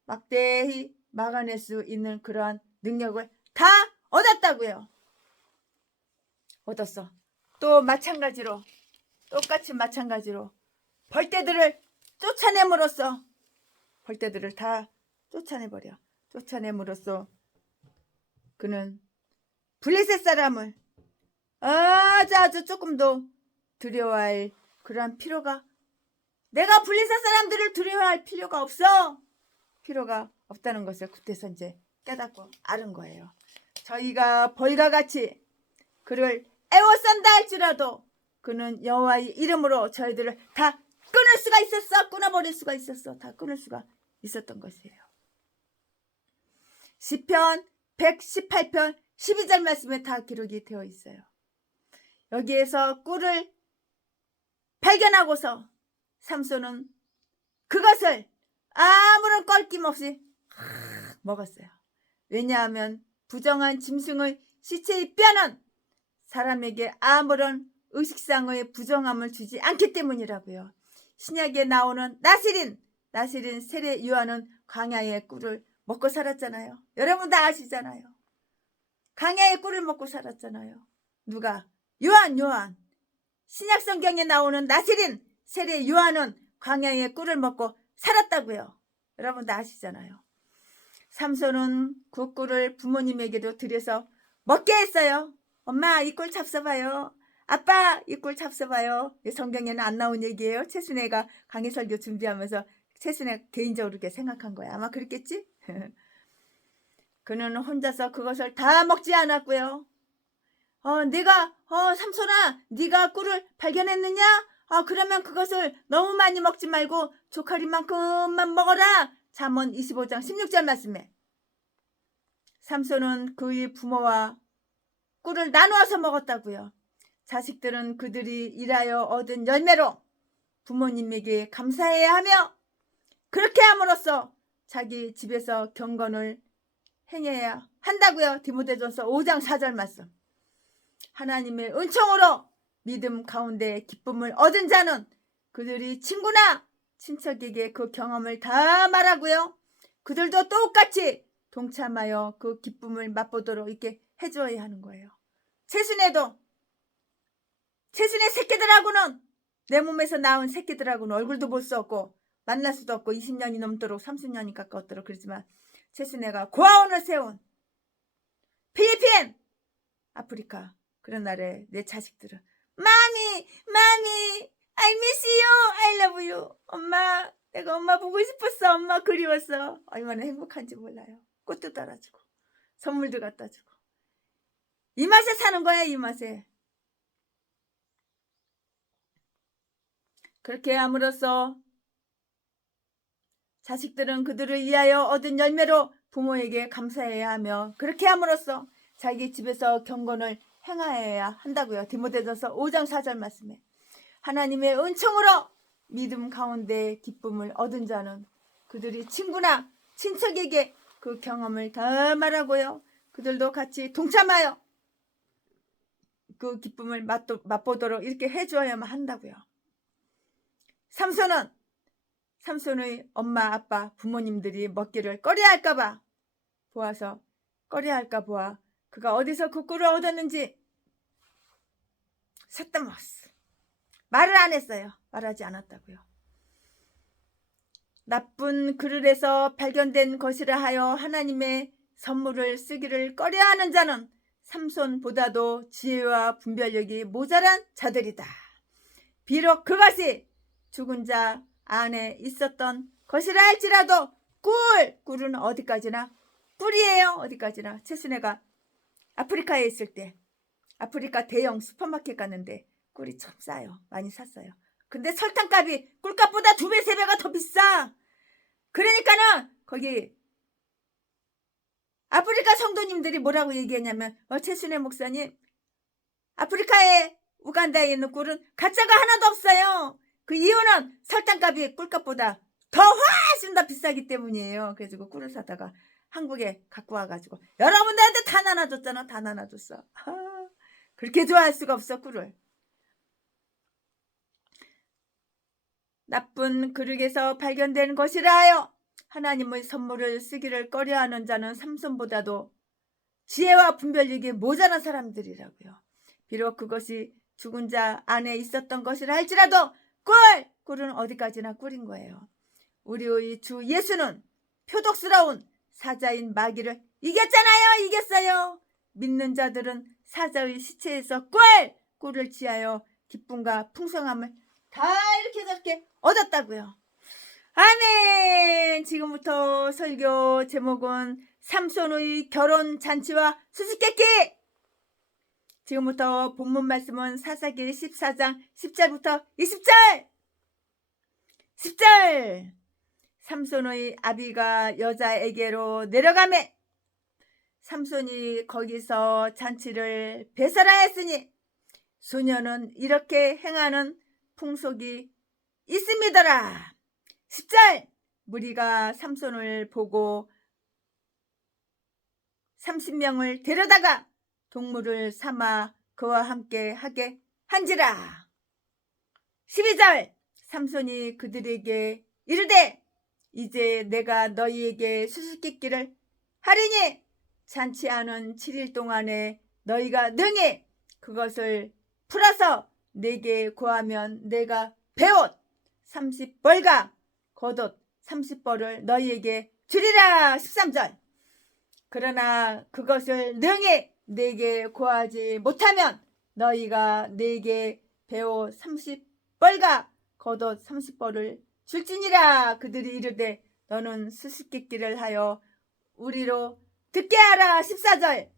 막대히 막아낼 수 있는 그러한 능력을 다 얻었다고요. 얻었어. 또 똑같이 마찬가지로 벌떼들을 쫓아냄으로써 벌떼들을 다 쫓아냄으로써 그는 블레셋 사람을 아주 조금도 두려워할 그러한 필요가 내가 블레셋 사람들을 두려워할 필요가 없다는 것을 그때서 이제 깨닫고 알은 거예요. 저희가 벌과 같이 그를 애워싼다 할지라도 그는 여호와의 이름으로 저희들을 다 끊을 수가 있었어. 끊어버릴 수가 있었어. 다 끊을 수가 있었던 것이에요. 시편 118편 12절 말씀에 다 기록이 되어 있어요. 여기에서 꿀을 발견하고서 삼손은 그것을 아무런 껄낌 없이 먹었어요. 왜냐하면 부정한 짐승의 시체의 뼈는 사람에게 아무런 의식상의 부정함을 주지 않기 때문이라고요. 신약에 나오는 나시린 세례 요한은 광야의 꿀을 먹고 살았잖아요. 여러분 다 아시잖아요. 광야의 꿀을 먹고 살았잖아요. 누가? 요한. 신약 성경에 나오는 나시린 세례 요한은 광야의 꿀을 먹고 살았다고요. 여러분 다 아시잖아요. 삼손은 그 꿀을 부모님에게도 드려서 먹게 했어요. 엄마 이 꿀 잡숴봐요. 아빠 이 꿀 잡숴봐요. 성경에는 안 나온 얘기예요. 최순애가 강해설교 준비하면서 최순애 개인적으로 이렇게 생각한 거야. 아마 그랬겠지? 그는 혼자서 그것을 다 먹지 않았고요. 삼손아 네가 꿀을 발견했느냐? 그러면 그것을 너무 많이 먹지 말고 조카리만큼만 먹어라. 잠언 25장 16절 말씀에 삼손은 그의 부모와 꿀을 나누어서 먹었다고요. 자식들은 그들이 일하여 얻은 열매로 부모님에게 감사해야 하며 그렇게 함으로써 자기 집에서 경건을 행해야 한다고요. 디모데전서 5장 4절 말씀. 하나님의 은총으로 믿음 가운데 기쁨을 얻은 자는 그들이 친구나 친척에게 그 경험을 다 말하고요. 그들도 똑같이 동참하여 그 기쁨을 맛보도록 이렇게 해줘야 하는 거예요. 최순애 새끼들하고는 내 몸에서 낳은 새끼들하고는 얼굴도 볼 수 없고 만날 수도 없고 20년이 넘도록 30년이 가까웠도록 그러지만 최순애가 고아원을 세운 필리핀, 아프리카 그런 나라의 내 자식들은 마미, I miss you, I love you. 엄마, 내가 엄마 보고 싶었어. 엄마 그리웠어. 얼마나 행복한지 몰라요. 꽃도 따라주고 선물도 갖다 주고 이 맛에 사는 거야. 이 맛에. 그렇게 함으로써 자식들은 그들을 위하여 얻은 열매로 부모에게 감사해야 하며 그렇게 함으로써 자기 집에서 경건을 행하여야 한다고요. 디모데전서 5장 4절 말씀에 하나님의 은총으로 믿음 가운데 기쁨을 얻은 자는 그들이 친구나 친척에게 그 경험을 다 말하고요. 그들도 같이 동참하여 그 기쁨을 맛보도록 이렇게 해주어야만 한다고요. 삼손의 엄마 아빠 부모님들이 먹기를 꺼려할까봐 보아 그가 어디서 그 꿀을 얻었는지 셋다먹었어. 말을 안 했어요. 말하지 않았다고요. 나쁜 그릇에서 발견된 것이라 하여 하나님의 선물을 쓰기를 꺼려하는 자는 삼손보다도 지혜와 분별력이 모자란 자들이다. 비록 그것이 죽은 자 안에 있었던 것이라 할지라도 꿀은 어디까지나 꿀이에요. 어디까지나. 최순애가 아프리카에 있을 때 아프리카 대형 슈퍼마켓 갔는데 꿀이 참 싸요. 많이 샀어요. 근데 설탕값이 꿀값보다 2배, 3배가 더 비싸. 그러니까는 거기 아프리카 성도님들이 뭐라고 얘기했냐면 최순애 목사님 아프리카에 우간다에 있는 꿀은 가짜가 하나도 없어요. 그 이유는 설탕값이 꿀값보다 더 훨씬 더 비싸기 때문이에요. 그래서 그 꿀을 사다가 한국에 갖고 와가지고 여러분들한테 다 나눠줬잖아. 다 나눠줬어. 그렇게 좋아할 수가 없어 꿀을. 나쁜 그릇에서 발견된 것이라 하여 하나님의 선물을 쓰기를 꺼려하는 자는 삼손보다도 지혜와 분별력이 모자란 사람들이라고요. 비록 그것이 죽은 자 안에 있었던 것이라 할지라도 꿀은 어디까지나 꿀인 거예요. 우리의 주 예수는 표독스러운 사자인 마귀를 이겼잖아요. 이겼어요. 믿는 자들은 사자의 시체에서 꿀을 취하여 기쁨과 풍성함을 다 이렇게 저렇게 얻었다고요. 아멘. 지금부터 설교 제목은 삼손의 결혼 잔치와 수수께끼. 지금부터 본문 말씀은 사사기 14장 10절부터 20절. 10절. 삼손의 아비가 여자에게로 내려가매 삼손이 거기서 잔치를 배설하였으니 소녀는 이렇게 행하는 풍속이 있음이더라. 10절. 무리가 삼손을 보고 30명을 데려다가 동물을 삼아 그와 함께 하게 한지라. 12절. 삼손이 그들에게 이르되 이제 내가 너희에게 수수께끼를 하리니 잔치하는 7일 동안에 너희가 능히 그것을 풀어서 내게 구하면 내가 배옷 30벌과 겉옷 30벌을 너희에게 주리라. 13절. 그러나 그것을 능히 내게 고하지 못하면 너희가 내게 배우 30벌과 겉옷 30벌을 줄지니라. 그들이 이르되 너는 수수께끼를 하여 우리로 듣게 하라. 14절.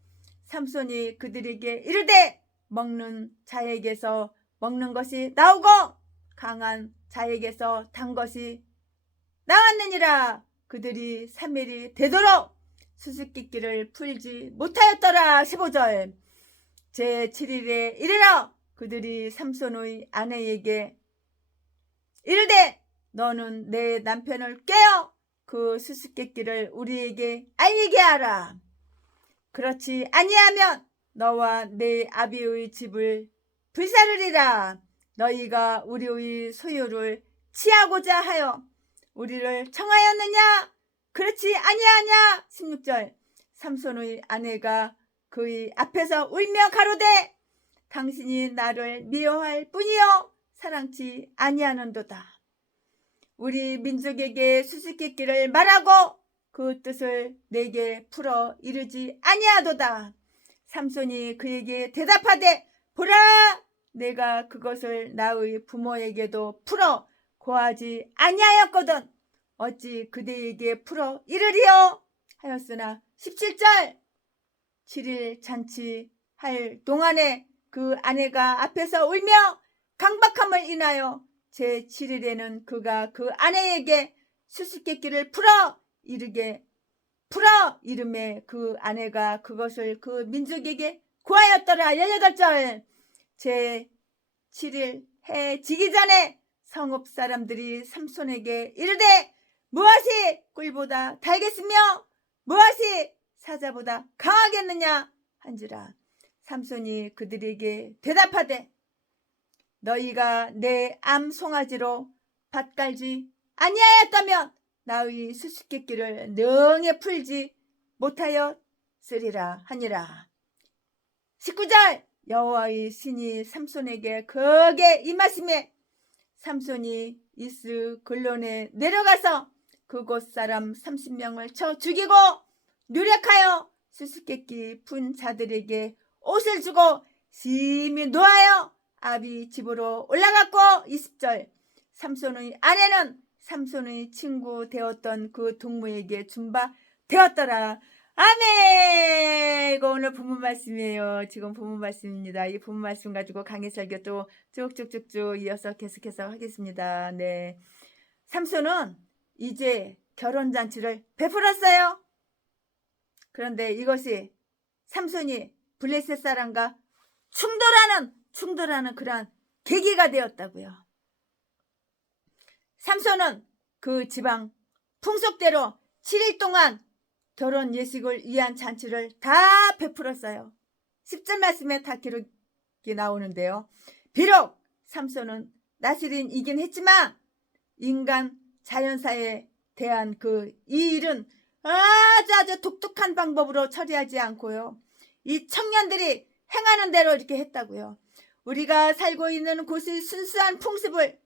삼손이 그들에게 이르되 먹는 자에게서 먹는 것이 나오고 강한 자에게서 단 것이 나왔느니라. 그들이 3일이 되도록 수수께끼를 풀지 못하였더라. 15절. 제7일에 이르러 그들이 삼손의 아내에게 이르되 너는 내 남편을 깨어 그 수수께끼를 우리에게 알리게 하라. 그렇지 아니하면 너와 내 아비의 집을 불사르리라. 너희가 우리의 소유를 취하고자 하여 우리를 청하였느냐? 그렇지 아니하냐? 16절. 삼손의 아내가 그의 앞에서 울며 가로되 당신이 나를 미워할 뿐이요 사랑치 아니하는도다. 우리 민족에게 수수께끼를 말하고 그 뜻을 내게 풀어 이르지 아니하도다. 삼손이 그에게 대답하되 보라 내가 그것을 나의 부모에게도 풀어 고하지 아니하였거든 어찌 그대에게 풀어 이르리요 하였으나 17절. 7일 잔치할 동안에 그 아내가 앞에서 울며 강박함을 인하여 제7일에는 그가 그 아내에게 수수께끼를 풀어 이름에 그 아내가 그것을 그 민족에게 구하였더라. 18절. 제7일 해 지기 전에 성읍 사람들이 삼손에게 이르되 무엇이 꿀보다 달겠으며 무엇이 사자보다 강하겠느냐 한지라. 삼손이 그들에게 대답하되 너희가 내 암 송아지로 밭 갈지 아니하였다면 나의 수수께끼를 능히 풀지 못하였으리라 하니라. 19절. 여호와의 신이 삼손에게 크게 임하시매 삼손이 이스 글론에 내려가서 그곳 사람 30명을 쳐 죽이고 누력하여 수수께끼 푼 자들에게 옷을 주고 심히 노하여 아비 집으로 올라갔고 20절. 삼손의 아내는 삼손의 친구 되었던 그 동무에게 준바 되었더라. 아멘. 이거 오늘 본문 말씀이에요. 지금 본문 말씀입니다. 이 본문 말씀 가지고 강의 설교 또 쭉쭉쭉쭉 이어서 계속해서 하겠습니다. 네, 삼손은 이제 결혼잔치를 베풀었어요. 그런데 이것이 삼손이 블레셋 사람과 충돌하는 그러한 계기가 되었다고요. 삼손은 그 지방 풍속대로 7일 동안 결혼 예식을 위한 잔치를 다 베풀었어요. 10절 말씀에 다 기록이 나오는데요. 비록 삼손은 나실인이긴 했지만 인간 자연사에 대한 이 일은 아주 독특한 방법으로 처리하지 않고요. 이 청년들이 행하는 대로 이렇게 했다고요. 우리가 살고 있는 곳의 순수한 풍습을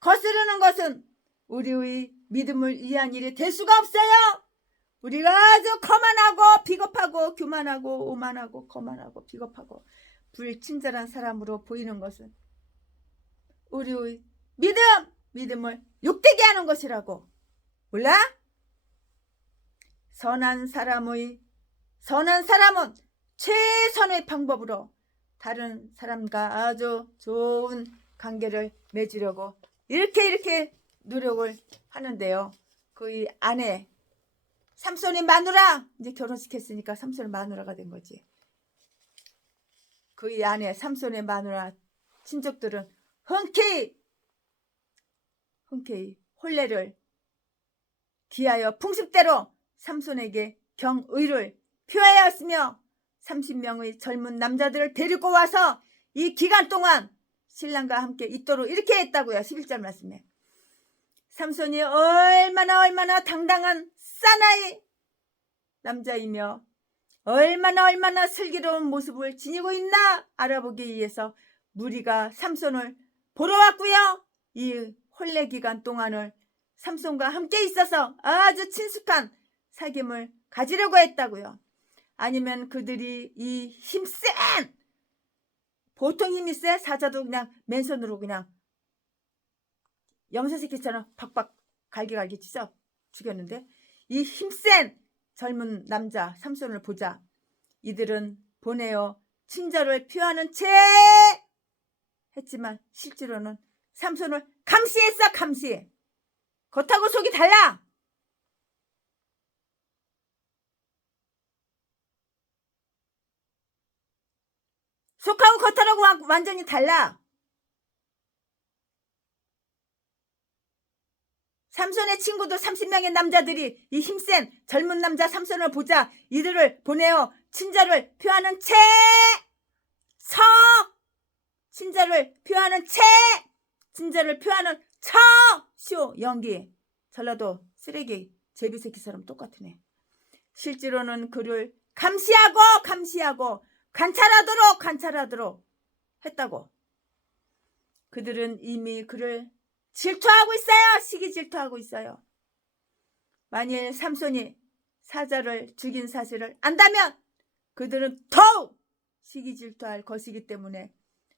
거스르는 것은 우리의 믿음을 위한 일이 될 수가 없어요. 우리가 아주 거만하고 비겁하고 교만하고 오만하고 거만하고 비겁하고 불친절한 사람으로 보이는 것은 우리의 믿음을 욕되게 하는 것이라고 몰라? 선한 사람은 최선의 방법으로 다른 사람과 아주 좋은 관계를 맺으려고 이렇게 노력을 하는데요. 그의 아내 삼손의 마누라, 이제 결혼시켰으니까 삼손의 마누라가 된 거지. 그의 아내 삼손의 마누라 친족들은 흔쾌히 혼례를 기하여 풍습대로 삼손에게 경의를 표하였으며 30명의 젊은 남자들을 데리고 와서 이 기간 동안 신랑과 함께 있도록 이렇게 했다고요. 11절 말씀에. 삼손이 얼마나 당당한 사나이 남자이며 얼마나 슬기로운 모습을 지니고 있나 알아보기 위해서 무리가 삼손을 보러 왔고요. 이 혼례 기간 동안을 삼손과 함께 있어서 아주 친숙한 사귐을 가지려고 했다고요. 아니면 그들이 이 힘센, 보통 힘이 세 사자도 그냥 맨손으로 그냥 염소새끼처럼 박박 갈기갈기 찢어 죽였는데, 이 힘센 젊은 남자 삼손을 보자 이들은 보내어 친절을 표하는 채 했지만 실제로는 삼손을 감시했어. 감시. 겉하고 속이 달라. 속하고 겉하고 완전히 달라. 삼손의 친구도 30명의 남자들이 이 힘센 젊은 남자 삼손을 보자 이들을 보내어 친절을 표하는 채 친절을 표하는 채 친절을 표하는 쇼 연기. 전라도 쓰레기 제비새끼처럼 똑같으네. 실제로는 그를 감시하고 관찰하도록 했다고. 그들은 이미 그를 질투하고 있어요. 시기 질투하고 있어요. 만일 삼손이 사자를 죽인 사실을 안다면 그들은 더욱 시기 질투할 것이기 때문에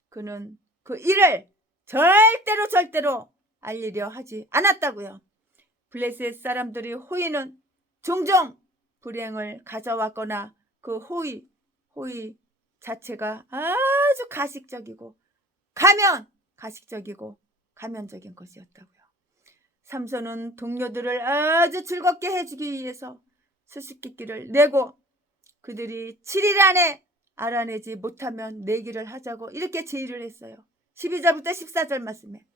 그는 그 일을 절대로 알리려 하지 않았다고요. 블레셋 사람들이 호의는 종종 불행을 가져왔거나 그 호의 자체가 아주 가식적이고 가면적인 것이었다고요. 삼손은 동료들을 아주 즐겁게 해주기 위해서 수수께끼를 내고 그들이 7일 안에 알아내지 못하면 내기를 하자고 이렇게 제의를 했어요. 12절부터 14절 말씀에.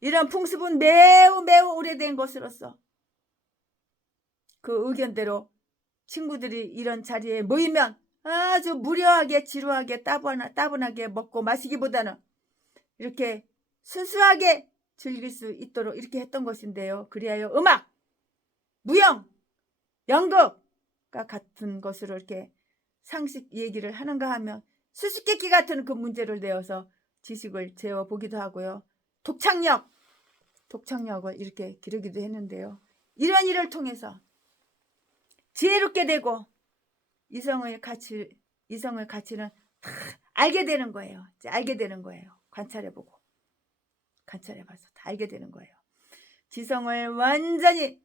이런 풍습은 매우 오래된 것으로서 그 의견대로 친구들이 이런 자리에 모이면 아주 무료하게 지루하게 따분하게 먹고 마시기보다는 이렇게 순수하게 즐길 수 있도록 이렇게 했던 것인데요. 그리하여 음악, 무용, 연극과 같은 것으로 이렇게 상식 얘기를 하는가 하면 수수께끼 같은 그 문제를 내어서 지식을 재어보기도 하고요. 독창력을 이렇게 기르기도 했는데요. 이런 일을 통해서 지혜롭게 되고 이성의 가치는 다 알게 되는 거예요. 관찰해봐서 다 알게 되는 거예요. 지성을 완전히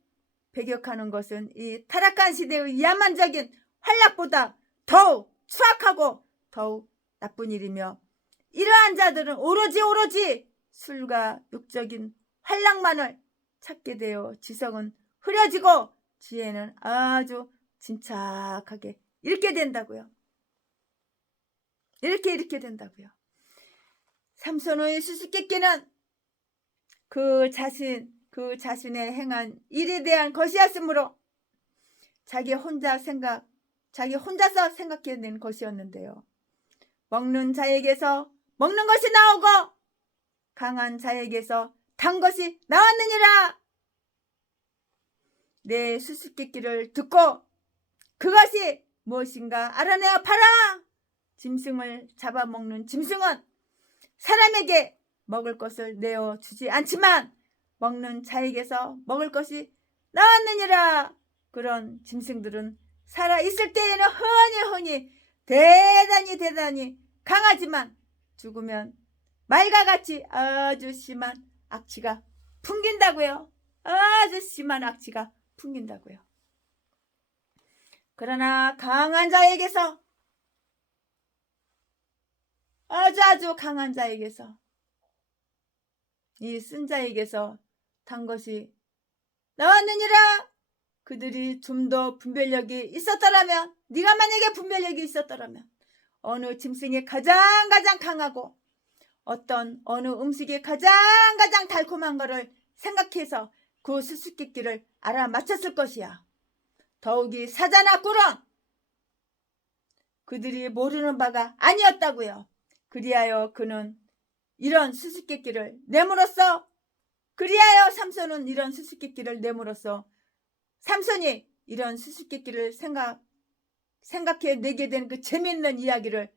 배격하는 것은 이 타락한 시대의 야만적인 활락보다 더욱 추악하고 더욱 나쁜 일이며, 이러한 자들은 오로지 술과 육적인 활락만을 찾게 되어 지성은 흐려지고 지혜는 아주 침착하게 이렇게 된다고요. 이렇게 된다고요. 삼손의 수수께끼는 그 자신의 행한 일에 대한 것이었으므로 자기 혼자서 생각해낸 것이었는데요. 먹는 자에게서 먹는 것이 나오고 강한 자에게서 단 것이 나왔느니라. 내 수수께끼를 듣고 그것이 무엇인가 알아내어 봐라. 짐승을 잡아먹는 짐승은 사람에게 먹을 것을 내어주지 않지만 먹는 자에게서 먹을 것이 나왔느니라. 그런 짐승들은 살아있을 때에는 흔히 대단히 강하지만 죽으면 말과 같이 아주 심한 악취가 풍긴다고요. 그러나 강한 자에게서, 아주 강한 자에게서, 이 쓴 자에게서 단 것이 나왔느니라. 그들이 좀 더 분별력이 있었더라면, 네가 만약에 분별력이 있었더라면 어느 짐승이 가장 강하고 어느 음식이 가장 달콤한 거를 생각해서 그 수수께끼를 알아맞혔을 것이야. 더욱이 사자나 꿀은 그들이 모르는 바가 아니었다고요. 그리하여 그는 이런 수수께끼를 내므로써, 삼손은 이런 수수께끼를 내므로써 삼손이 이런 수수께끼를 생각해 내게 된 그 재미있는 이야기를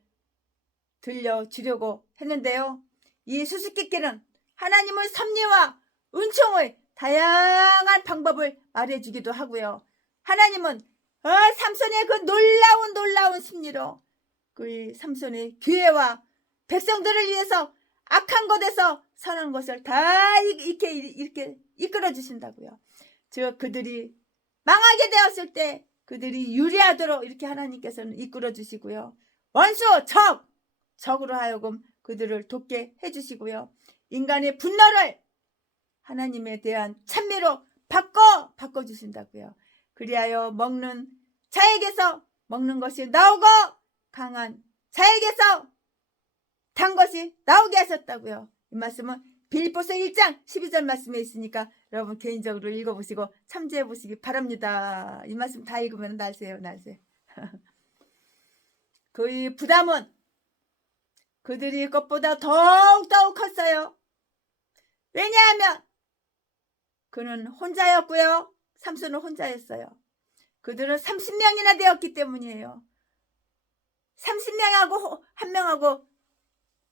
들려주려고 했는데요. 이 수수께끼는 하나님의 섭리와 은총의 다양한 방법을 말해주기도 하고요. 하나님은 삼손의 그 놀라운 심리로 그 삼손의 교회와 백성들을 위해서 악한 곳에서 선한 것을 다 이렇게 이끌어 주신다고요. 즉 그들이 망하게 되었을 때 그들이 유리하도록 이렇게 하나님께서는 이끌어 주시고요. 원수 적으로 하여금 그들을 돕게 해주시고요. 인간의 분노를 하나님에 대한 찬미로 바꿔주신다고요. 그리하여 먹는 자에게서 먹는 것이 나오고 강한 자에게서 단 것이 나오게 하셨다고요. 이 말씀은 빌립보서 1장 12절 말씀에 있으니까 여러분 개인적으로 읽어보시고 참조해 보시기 바랍니다. 이 말씀 다 읽으면 날새요. 그 부담은 그들이 것보다 더욱 컸어요. 왜냐하면 그는 혼자였고요. 삼손은 혼자였어요. 그들은 30명이나 되었기 때문이에요. 30명하고 한 명하고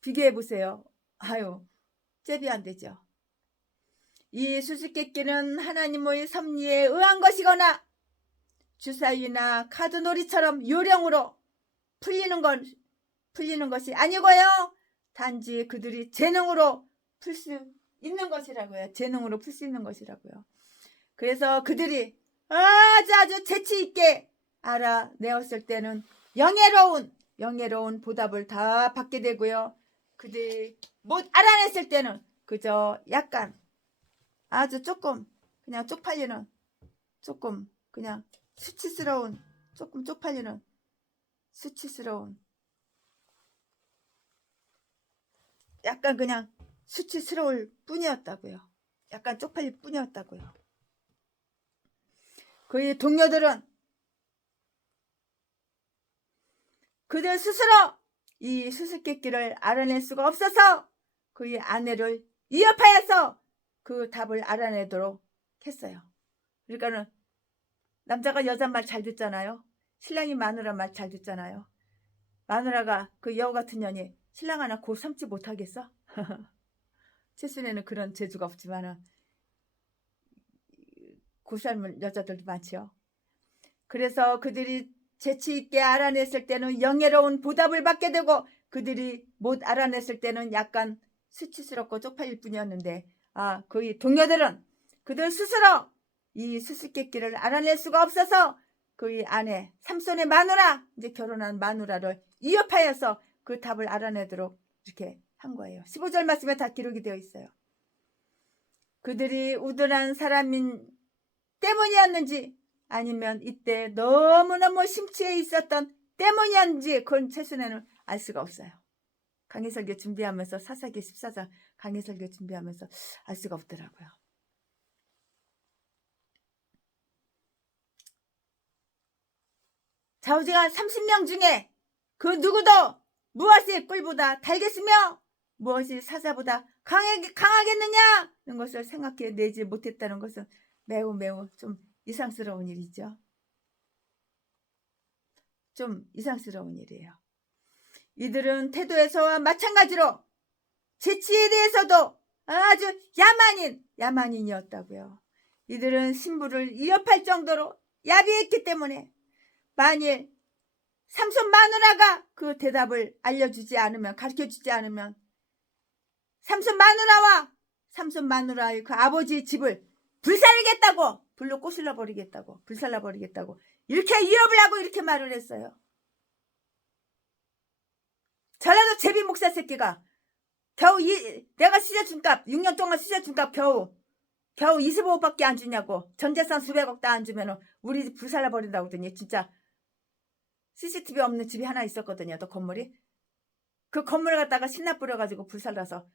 비교해 보세요. 아유, 잽이 안 되죠. 이 수수께끼는 하나님의 섭리에 의한 것이거나 주사위나 카드놀이처럼 요령으로 풀리는 것이 아니고요. 단지 그들이 재능으로 풀 수 있는 것이라고요. 재능으로 풀 수 있는 것이라고요. 그래서 그들이 아주 재치 있게 알아내었을 때는 영예로운 보답을 다 받게 되고요. 그들이 못 알아냈을 때는 그저 약간 아주 조금 그냥 쪽팔리는 조금 그냥 수치스러운 조금 쪽팔리는 수치스러운 약간 그냥 수치스러울 뿐이었다고요. 약간 쪽팔릴 뿐이었다고요. 그의 동료들은 그들 스스로 이 수수께끼를 알아낼 수가 없어서 그의 아내를 위협하여서 그 답을 알아내도록 했어요. 그러니까는 남자가 여자 말 잘 듣잖아요. 신랑이 마누라 말 잘 듣잖아요. 마누라가 그 여우 같은 년이 신랑 하나 고 삼지 못하겠어? 최순에는 그런 재주가 없지만은 고 삶은 여자들도 많지요. 그래서 그들이 재치 있게 알아냈을 때는 영예로운 보답을 받게 되고 그들이 못 알아냈을 때는 약간 수치스럽고 쪽팔릴 뿐이었는데 그의 동료들은 그들 스스로 이 수수께끼를 알아낼 수가 없어서 그의 아내 삼손의 마누라 이제 결혼한 마누라를 위협하여서 그 답을 알아내도록 이렇게 한 거예요. 15절 말씀에 다 기록이 되어 있어요. 그들이 우둔한 사람인 때문이었는지 아니면 이때 너무너무 심취해 있었던 때문이었는지 그건 최순애는 알 수가 없어요. 강해설교 준비하면서 사사기 14장 강해설교 준비하면서 알 수가 없더라고요. 좌우지간 30명 중에 그 누구도 무엇이 꿀보다 달겠으며 무엇이 사자보다 강하겠느냐 이런 것을 생각해내지 못했다는 것은 매우 좀 이상스러운 일이죠. 좀 이상스러운 일이에요. 이들은 태도에서와 마찬가지로 재치에 대해서도 아주 야만인이었다고요. 이들은 신부를 위협할 정도로 야비했기 때문에 만일 삼손 마누라가 그 대답을 알려주지 않으면 가르쳐주지 않으면 삼손 마누라의 그 아버지의 집을 불살라버리겠다고 불로 꼬슬러버리겠다고 불살라버리겠다고 이렇게 위협을 하고 이렇게 말을 했어요. 전라도 제비 목사 새끼가 겨우 내가 수저준 값 6년 동안 수저준 값 겨우 25억밖에 안 주냐고 전재산 수백억 다 안 주면 우리 집 불살라버린다고 그러더니 진짜 CCTV 없는 집이 하나 있었거든요. 또 건물이 그 건물을 갖다가 신나 뿌려가지고 불살라서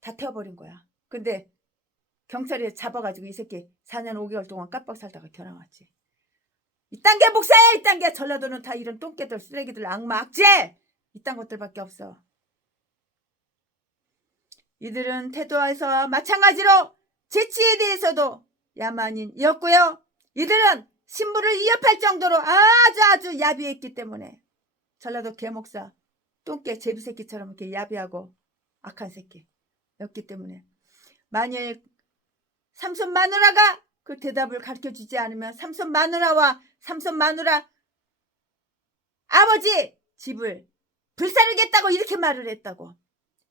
다 태워버린 거야. 근데 경찰이 잡아가지고 이 새끼 4년 5개월 동안 깜빡 살다가 겨나왔지. 이딴 게 목사야. 이딴 게 전라도는 다 이런 똥개들 쓰레기들 악마 악재 이딴 것들밖에 없어. 이들은 태도에서 마찬가지로 재치에 대해서도 야만인이었고요. 이들은 신부를 위협할 정도로 아주 야비했기 때문에 전라도 개목사 똥개 제비새끼처럼 이렇게 야비하고 악한 새끼였기 때문에 만일 삼손 마누라가 그 대답을 가르쳐주지 않으면 삼손 마누라와 삼손 마누라 아버지 집을 불사르겠다고 이렇게 말을 했다고.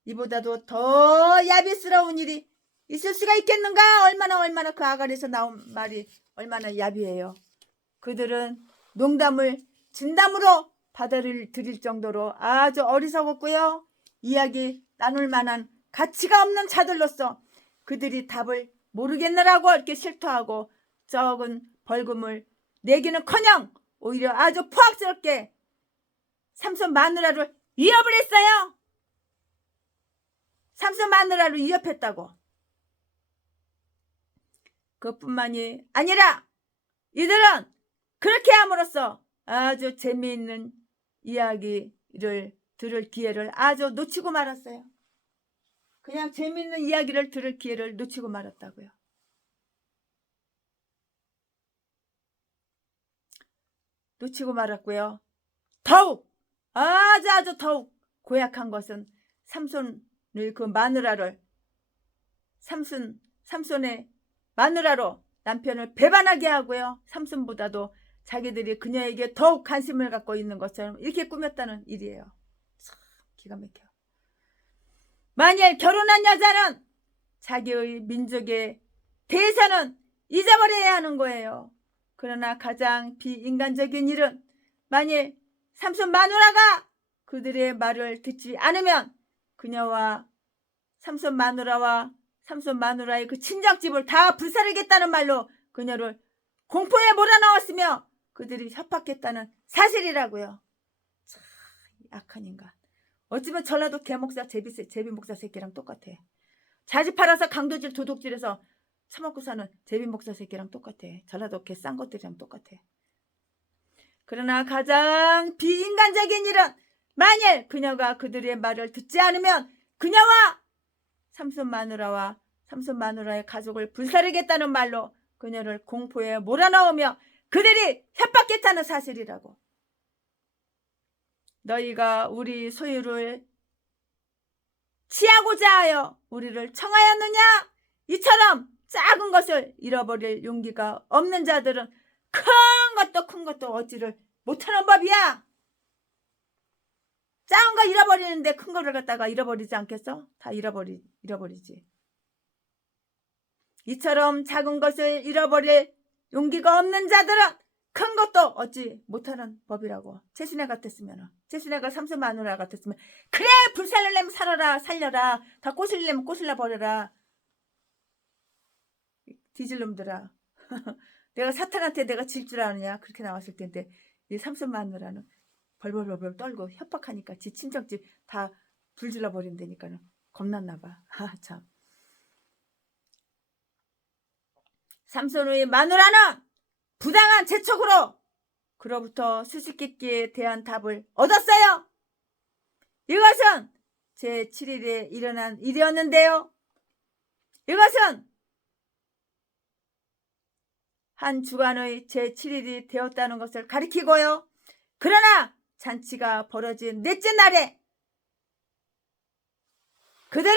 이보다도 더 야비스러운 일이 있을 수가 있겠는가? 얼마나 그 아간에서 나온 말이 얼마나 야비해요. 그들은 농담을 진담으로 받아들일 정도로 아주 어리석었고요. 이야기 나눌 만한 가치가 없는 자들로서 그들이 답을 모르겠느라고 이렇게 실토하고 적은 벌금을 내기는커녕 오히려 아주 포악스럽게 삼손 마누라를 위협을 했어요. 삼손 마누라를 위협했다고. 그것뿐만이 아니라 이들은 그렇게 함으로써 아주 재미있는 이야기를 들을 기회를 아주 놓치고 말았어요. 그냥 재미있는 이야기를 들을 기회를 놓치고 말았다고요. 놓치고 말았고요. 더욱 아주 더욱 고약한 것은 삼손을 그 마누라를 삼손의 마누라로 남편을 배반하게 하고요. 삼손보다도 자기들이 그녀에게 더욱 관심을 갖고 있는 것처럼 이렇게 꾸몄다는 일이에요. 참 기가 막혀. 만일 결혼한 여자는 자기의 민족에 대해서는 잊어버려야 하는 거예요. 그러나 가장 비인간적인 일은 만일 삼손 마누라가 그들의 말을 듣지 않으면 그녀와 삼손 마누라와 삼손 마누라의 그 친정집을 다 불사르겠다는 말로 그녀를 공포에 몰아넣었으며 그들이 협박했다는 사실이라고요. 참 악한 인간. 어쩌면 전라도 개목사 제비 목사 새끼랑 똑같아. 자지 팔아서 강도질 도둑질해서 처먹고 사는 제비 목사 새끼랑 똑같아. 전라도 개 싼 것들이랑 똑같아. 그러나 가장 비인간적인 일은 만일 그녀가 그들의 말을 듣지 않으면 그녀와 삼손 마누라와 삼손 마누라의 가족을 불사르겠다는 말로 그녀를 공포에 몰아넣으며 그들이 협박했다는 사실이라고. 너희가 우리 소유를 취하고자 하여 우리를 청하였느냐? 이처럼 작은 것을 잃어버릴 용기가 없는 자들은 큰 것도 얻지를 못하는 법이야. 작은 거 잃어버리는데 큰 거를 갖다가 잃어버리지 않겠어? 다 잃어버리지. 이처럼 작은 것을 잃어버릴 용기가 없는 자들은 큰 것도 얻지 못하는 법이라고. 최순애 같았으면, 최순애가 삼손 마누라 같았으면 그래 불살려면 살아라 살려라 다 꼬실려면 꼬실라 버려라. 뒤질놈들아. 내가 사탄한테 내가 질 줄 아느냐 그렇게 나왔을 텐데 이 삼손 마누라는 벌벌벌 떨고 협박하니까 지 친정집 다 불질러 버린다니까는 겁났나 봐. 아 참. 삼손의 마누라는 부당한 재촉으로 그로부터 수수께끼에 대한 답을 얻었어요. 이것은 제7일에 일어난 일이었는데요. 이것은 한 주간의 제7일이 되었다는 것을 가리키고요. 그러나 잔치가 벌어진 넷째 날에 그들은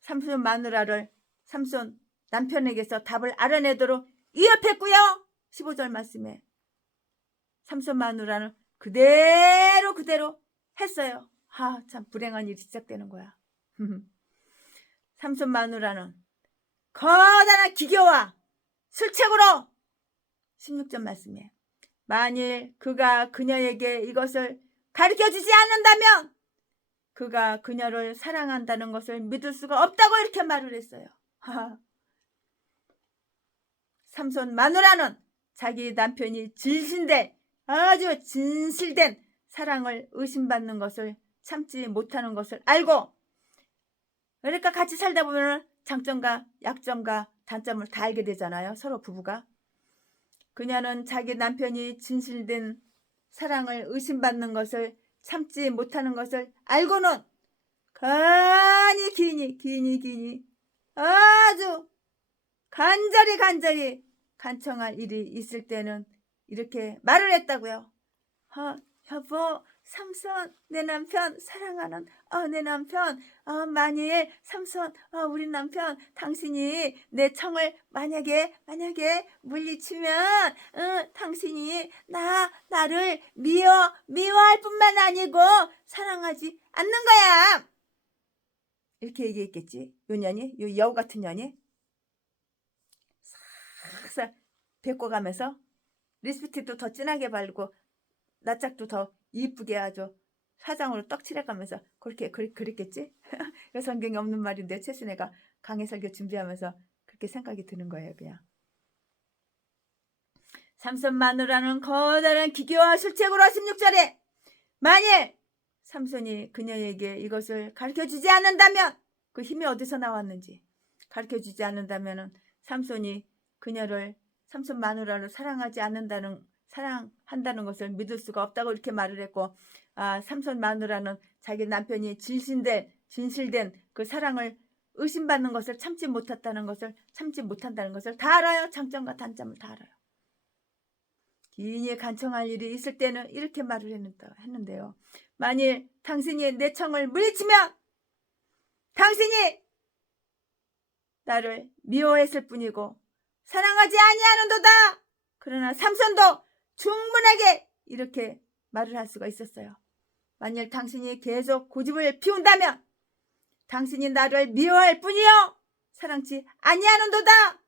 삼손 마누라를 삼손 남편에게서 답을 알아내도록 위협했고요. 15절 말씀에 삼손 마누라는 그대로 했어요. 아, 참 불행한 일이 시작되는 거야. 삼손 마누라는 커다란 기교와 술책으로 16절 말씀에 만일 그가 그녀에게 이것을 가르쳐주지 않는다면 그가 그녀를 사랑한다는 것을 믿을 수가 없다고 이렇게 말을 했어요. 삼손 마누라는 자기 남편이 진실된 아주 진실된 사랑을 의심받는 것을 참지 못하는 것을 알고 그러니까 같이 살다 보면 장점과 약점과 단점을 다 알게 되잖아요. 서로 부부가. 그녀는 자기 남편이 진실된 사랑을 의심받는 것을 참지 못하는 것을 알고는 기니 아주 간절히 간청할 일이 있을 때는 이렇게 말을 했다고요. 여보, 삼손, 내 남편 사랑하는 내 남편, 만일 삼손, 우리 남편, 당신이 내 청을 만약에 물리치면 당신이 나를 미워할 뿐만 아니고 사랑하지 않는 거야. 이렇게 얘기했겠지. 요 년이, 요 여우 같은 년이 싹싹 뱉고가면서 립스틱도 더 진하게 바르고 낯짝도 더 이쁘게 아주 화장으로 떡칠해가면서 그랬겠지. 성경에 없는 말인데 최순애가 강해 설교 준비하면서 그렇게 생각이 드는 거예요. 그냥 삼손 마누라는 커다란 기교와 술책으로 16절에 만일 삼손이 그녀에게 이것을 가르쳐주지 않는다면, 그 힘이 어디서 나왔는지 가르쳐주지 않는다면 삼손이 그녀를 삼손 마누라를 사랑한다는 것을 믿을 수가 없다고 이렇게 말을 했고, 삼손 마누라는 자기 남편이 진실된 그 사랑을 의심받는 것을 참지 못한다는 것을 다 알아요. 장점과 단점을 다 알아요. 기인이 간청할 일이 있을 때는 이렇게 말을 했는데요. 만일 당신이 내 청을 물리치면 당신이 나를 미워했을 뿐이고 사랑하지 아니하는도다. 그러나 삼손도 충분하게 이렇게 말을 할 수가 있었어요. 만일 당신이 계속 고집을 피운다면 당신이 나를 미워할 뿐이요 사랑치 아니하는도다.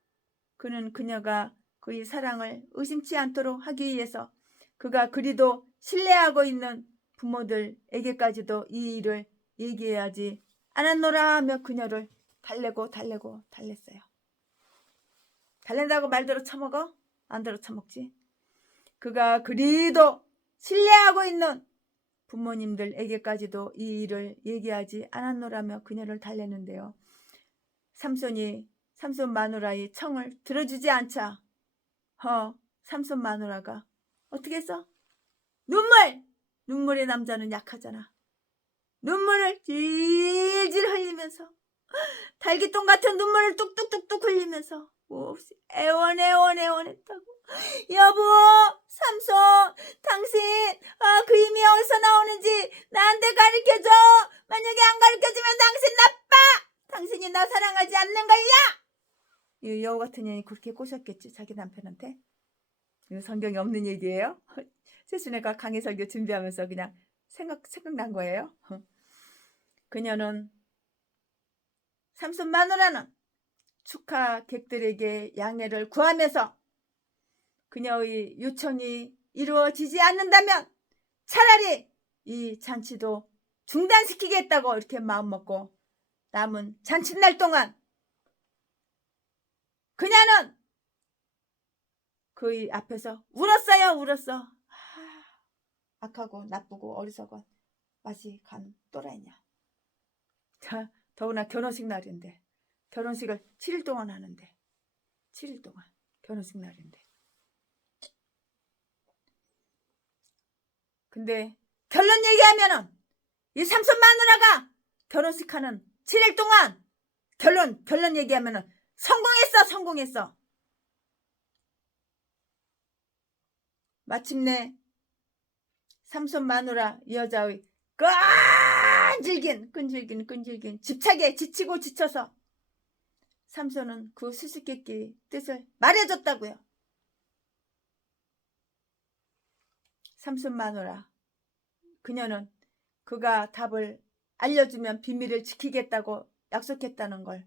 그는 그녀가 그의 사랑을 의심치 않도록 하기 위해서 그가 그리도 신뢰하고 있는 부모들에게까지도 이 일을 얘기해야지 않았노라 하며 그녀를 달랬어요. 달랜다고 말대로 처먹어? 안 대로 처먹지. 그가 그리도 신뢰하고 있는 부모님들에게까지도 이 일을 얘기하지 않았노라며 그녀를 달랬는데요. 삼손 마누라의 청을 들어주지 않자 삼손 마누라가 어떻게 했어? 눈물의 남자는 약하잖아. 눈물을 질질 흘리면서 달기똥 같은 눈물을 뚝뚝뚝뚝 흘리면서 애원했다고. 여보, 삼손, 당신 그 힘이 어디서 나오는지 나한테 가르쳐줘. 만약에 안 가르쳐주면 당신 나빠. 당신이 나 사랑하지 않는 거야. 이 여우 같은 년이 그렇게 꼬셨겠지 자기 남편한테. 이거 성경에 없는 얘기예요. 최순애가 강의 설교 준비하면서 그냥 생각난 거예요. 그녀는 삼손 마누라는 축하객들에게 양해를 구하면서 그녀의 요청이 이루어지지 않는다면 차라리 이 잔치도 중단시키겠다고 이렇게 마음먹고 남은 잔칫날 동안 그녀는 그의 앞에서 울었어. 악하고 나쁘고 어리석은 맛이 간 또라이냐. 더구나 결혼식 날인데 결혼식을 7일 동안 하는데 7일 동안 결혼식 날인데 근데 결론 얘기하면은 이 삼손 마누라가 결혼식 하는 7일 동안 결론 얘기하면은 성공했어. 마침내 삼손 마누라 이 여자의 끈질긴 집착에 지치고 지쳐서 삼손은 그 수수께끼의 뜻을 말해줬다고요. 삼손 마누라 그녀는 그가 답을 알려주면 비밀을 지키겠다고 약속했다는 걸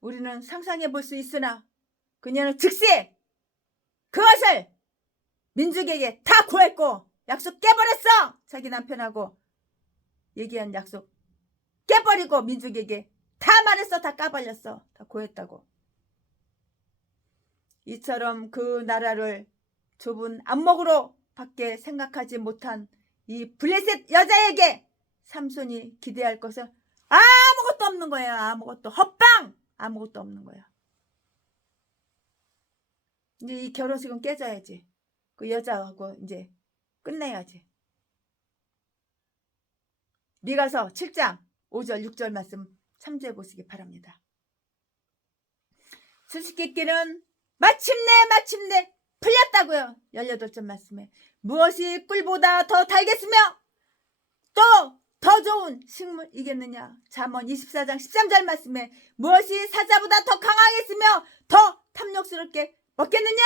우리는 상상해 볼 수 있으나 그녀는 즉시 그것을 민족에게 다 고했고 약속 깨버렸어. 자기 남편하고 얘기한 약속 깨버리고 민족에게 다 말했어. 다 까발렸어. 다 고했다고. 이처럼 그 나라를 좁은 안목으로 밖에 생각하지 못한 이 블레셋 여자에게 삼손이 기대할 것은 아무것도 없는 거야. 아무것도 없는 거야. 이제 이 결혼식은 깨져야지. 그 여자하고 이제 끝내야지. 미가서 7장 5절 6절 말씀 참조해 보시기 바랍니다. 수수께끼는 마침내 풀렸다고요. 18절 말씀에 무엇이 꿀보다 더 달겠으며 또 더 좋은 식물이겠느냐. 잠언 24장 13절 말씀에 무엇이 사자보다 더 강하겠으며 더 탐욕스럽게 먹겠느냐.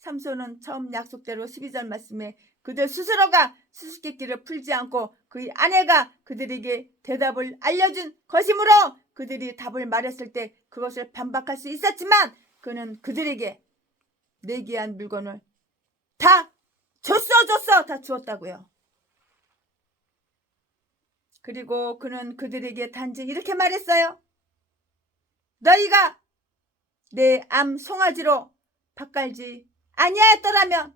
삼손은 처음 약속대로 12절 말씀에 그들 스스로가 수수께끼를 풀지 않고 그의 아내가 그들에게 대답을 알려준 것이므로 그들이 답을 말했을 때 그것을 반박할 수 있었지만 그는 그들에게 내기한 물건을 다 줬어 다 주었다고요. 그리고 그는 그들에게 단지 이렇게 말했어요. 너희가 내 암 송아지로 밭갈지 아니하였더라면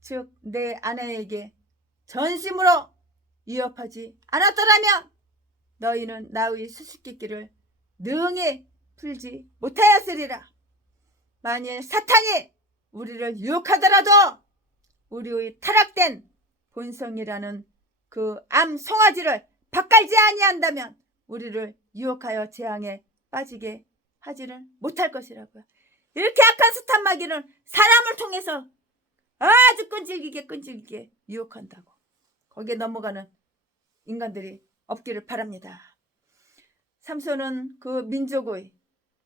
즉 내 아내에게 전심으로 위협하지 않았더라면 너희는 나의 수수께끼를 능히 풀지 못하였으리라. 만일 사탄이 우리를 유혹하더라도 우리의 타락된 본성이라는 그 암 송아지를 밭갈지 아니한다면 우리를 유혹하여 재앙에 빠지게 하지를 못할 것이라고요. 이렇게 악한 스탄 마귀는 사람을 통해서 아주 끈질기게 유혹한다고. 거기에 넘어가는 인간들이 없기를 바랍니다. 삼손은 그 민족의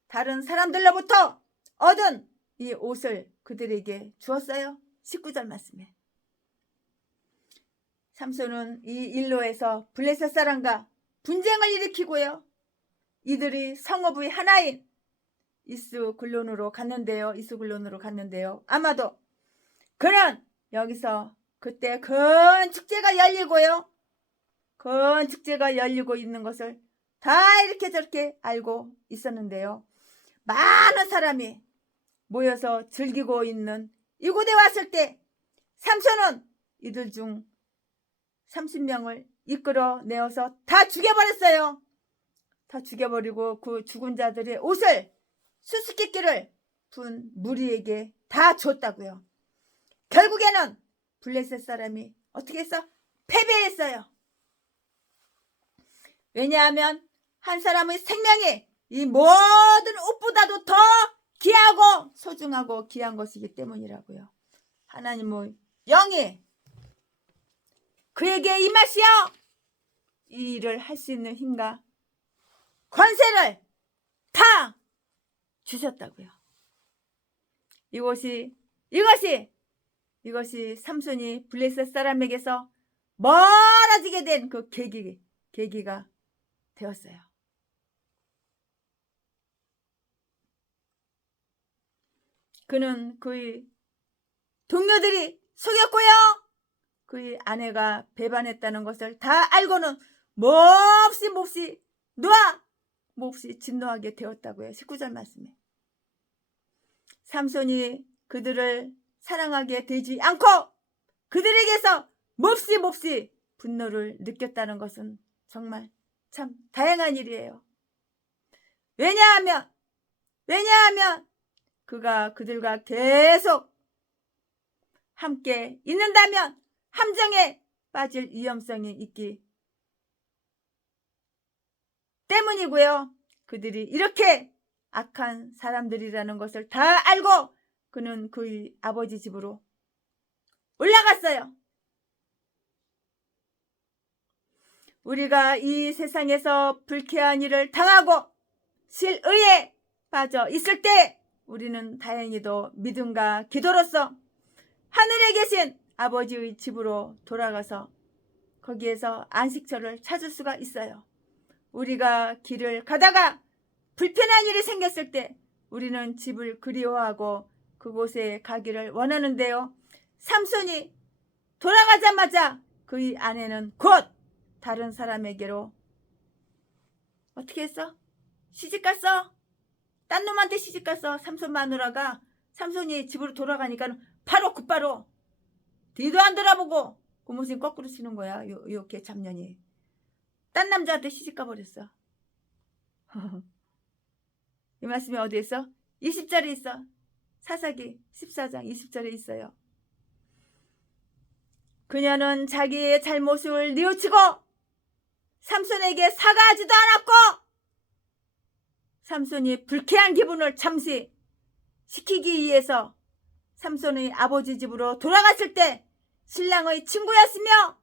다른 사람들로부터 얻은 이 옷을 그들에게 주었어요. 19절 말씀에 삼손은 이 일로에서 블레셋 사람과 분쟁을 일으키고요. 이들이 성읍의 하나인 이스글론으로 갔는데요. 아마도 그는 여기서 그때 큰 축제가 열리고요. 큰 축제가 열리고 있는 것을 다 이렇게 저렇게 알고 있었는데요. 많은 사람이 모여서 즐기고 있는 이곳에 왔을 때 삼손은 이들 중 30명을 이끌어내어서 다 죽여버렸어요. 다 죽여버리고 그 죽은 자들의 옷을 수수께끼를 푼 무리에게 다 줬다고요. 결국에는 블레셋 사람이 어떻게 했어? 패배했어요. 왜냐하면 한 사람의 생명이 이 모든 옷보다도 더 귀하고 소중하고 귀한 것이기 때문이라고요. 하나님의 영이 그에게 임하시어 이 일을 할 수 있는 힘과 권세를 다 주셨다고요. 이것이 삼손이 블레셋 사람에게서 멀어지게 된 그 계기가 되었어요. 그는 그의 동료들이 속였고요. 그의 아내가 배반했다는 것을 다 알고는 몹시 진노하게 되었다고요. 19절 말씀에 삼손이 그들을 사랑하게 되지 않고 그들에게서 몹시 분노를 느꼈다는 것은 정말 참 다양한 일이에요. 왜냐하면 그가 그들과 계속 함께 있는다면 함정에 빠질 위험성이 있기 때문이고요. 그들이 이렇게 악한 사람들이라는 것을 다 알고 그는 그의 아버지 집으로 올라갔어요. 우리가 이 세상에서 불쾌한 일을 당하고 실의에 빠져 있을 때 우리는 다행히도 믿음과 기도로서 하늘에 계신 아버지의 집으로 돌아가서 거기에서 안식처를 찾을 수가 있어요. 우리가 길을 가다가 불편한 일이 생겼을 때 우리는 집을 그리워하고 그곳에 가기를 원하는데요. 삼손이 돌아가자마자 그의 아내는 곧 다른 사람에게로 어떻게 했어? 시집갔어? 딴 놈한테 시집갔어. 삼손 마누라가 삼손이 집으로 돌아가니까 곧바로 뒤도 안 돌아보고 고무신 거꾸로 치는 거야. 이렇게 잡년이 딴 남자한테 시집가 버렸어. 이 말씀이 어디에 있어? 20절에 있어. 사사기 14장 20절에 있어요. 그녀는 자기의 잘못을 뉘우치고 삼손에게 사과하지도 않았고 삼손이 불쾌한 기분을 잠시 시키기 위해서 삼손의 아버지 집으로 돌아갔을 때 신랑의 친구였으며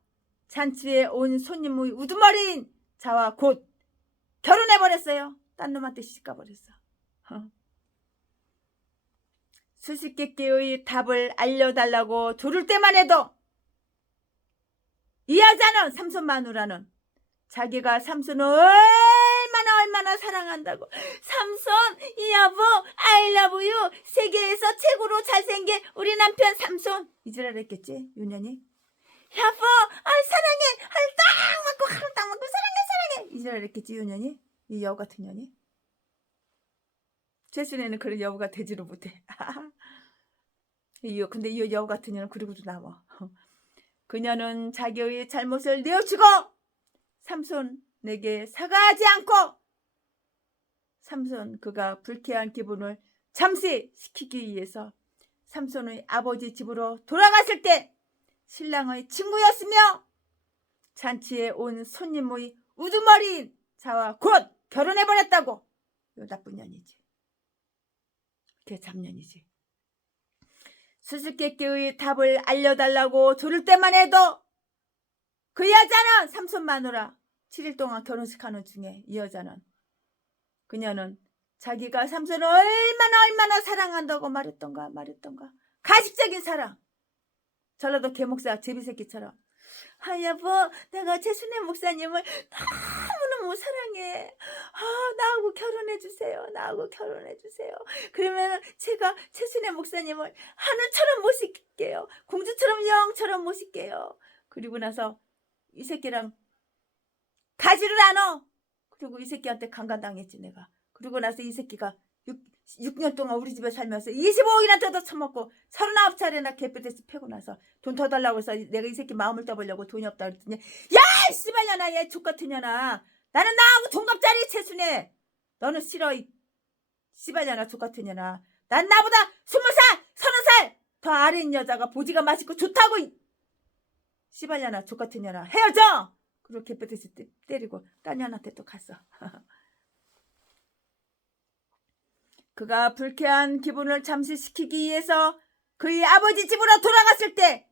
잔치에 온 손님의 우두머리인 자와 곧 결혼해버렸어요. 딴 놈한테 시집가버렸어. 수수께끼의 답을 알려달라고 조를 때만 해도 이 여자는, 삼손 마누라는 자기가 삼손을 얼마나 사랑한다고, 삼손 이 여보 I love you, 세계에서 최고로 잘생긴 우리 남편 삼손, 이지랄 했겠지 윤현이. 여보 사랑해, 딱 맞고 사랑해 이지랄 했겠지 윤현이. 이 여우 같은 년이. 최순애는 그런 여우가 되지를 못해. 근데 이 여우 같은 년은 그러고도 나와. 그녀는 자기의 잘못을 뉘우치고 삼손에게 사과하지 않고, 삼손 그가 불쾌한 기분을 잠시 식히기 위해서 삼손의 아버지 집으로 돌아갔을 때 신랑의 친구였으며 잔치에 온 손님의 우두머리인 자와 곧 결혼해버렸다고. 이거 나쁜 년이지. 걔 잡년이지. 수수께끼의 답을 알려달라고 조를 때만 해도 그 여자는 삼손 마누라 7일 동안 결혼식하는 중에 이 여자는, 그녀는 자기가 삼손을 얼마나 사랑한다고 말했던가. 가식적인 사랑. 전라도 개목사 제비새끼처럼 여보 내가 최순애 목사님을 너무너무 사랑해. 나하고 결혼해주세요. 그러면 제가 최순애 목사님을 하늘처럼 모실게요. 공주처럼 영처럼 모실게요. 그리고 나서 이 새끼랑 가지를 않아. 그리고 이 새끼한테 강간당했지 내가. 그리고 나서 이 새끼가 6년 동안 우리 집에 살면서 25억이나 뜯어 처먹고 39차례나 개뼈대서 패고 나서 돈 더 달라고 해서 내가 이 새끼 마음을 떠보려고 돈이 없다 그랬더니 야 씨발년아 얘 족같은 년아, 나는 나하고 동갑짜리 최순애, 너는 싫어 이 씨발년아 족같은 년아. 난 나보다 20살 30살 더 아래인 여자가 보지가 맛있고 좋다고 이 씨발년아 족같은 년아, 헤어져. 그리고 개뼈대서 때리고 딴 년한테 또 갔어. 그가 불쾌한 기분을 잠시 식히기 위해서 그의 아버지 집으로 돌아갔을 때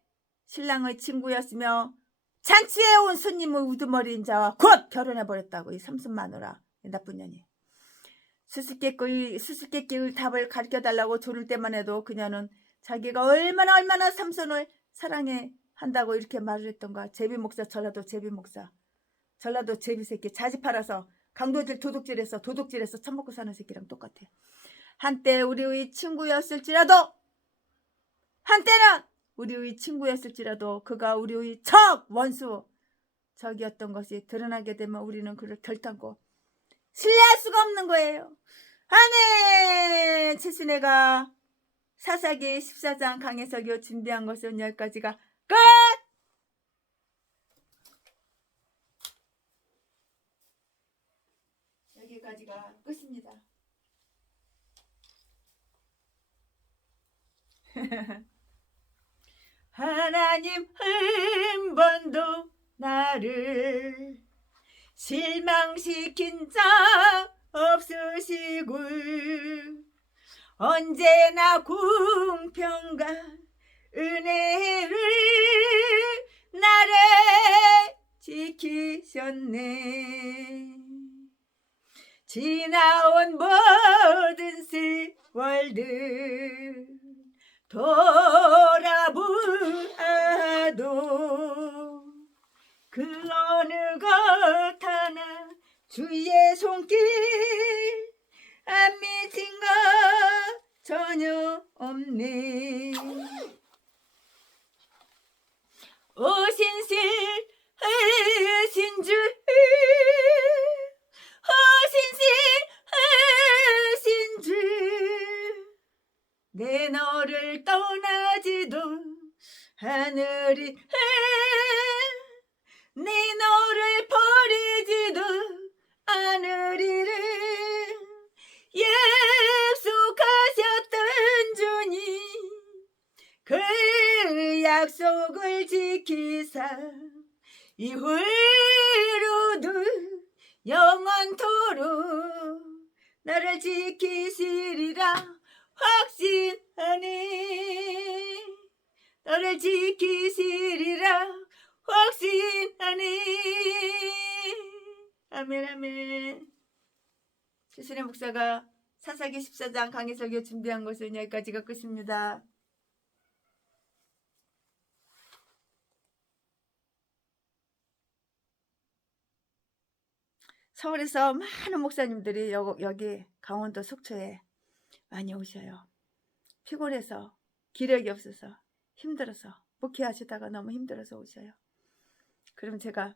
신랑의 친구였으며 잔치에 온 손님의 우두머리인 자와 곧 결혼해버렸다고. 이 삼손 마누라 나쁜 년이. 수수께끼의 답을 가르쳐달라고 조를 때만 해도 그녀는 자기가 얼마나 삼손을 사랑해 한다고 이렇게 말을 했던가. 제비목사, 전라도 제비목사, 전라도 제비새끼 자지 팔아서 강도질 도둑질해서 처먹고 사는 새끼랑 똑같아. 한때 우리의 친구였을지라도, 한때는 우리의 친구였을지라도 그가 우리의 적이었던 것이 드러나게 되면 우리는 그를 결단코 신뢰할 수가 없는 거예요. 최순애가 사사기 14장 강해석이 준비한 것은 여기까지가 끝! 여기까지가 끝입니다. 하나님 한 번도 나를 실망시킨 자 없으시고 언제나 공평과 은혜를 나를 지키셨네. 지나온 모든 세월들 돌아보아도 그 어느 것 하나 주의 손길 안 미친 것 전혀 없네. 오신실 하신 주 하신 주 내 너를 떠나지도 하늘이 내 너를 버리지도 않으리를 약속하셨던 주님 그 약속을 지키사 이후로도 영원토록 나를 지키시리라. 확신하니 너를 지키시리라 확신하니. 아멘 아멘. 최순애 목사가 사사기 14장 강의 설교 준비한 것은 여기까지가 끝입니다. 서울에서 많은 목사님들이 여기 강원도 속초에 많이 오셔요. 피곤해서 기력이 없어서 힘들어서 목회하시다가 너무 힘들어서 오셔요. 그럼 제가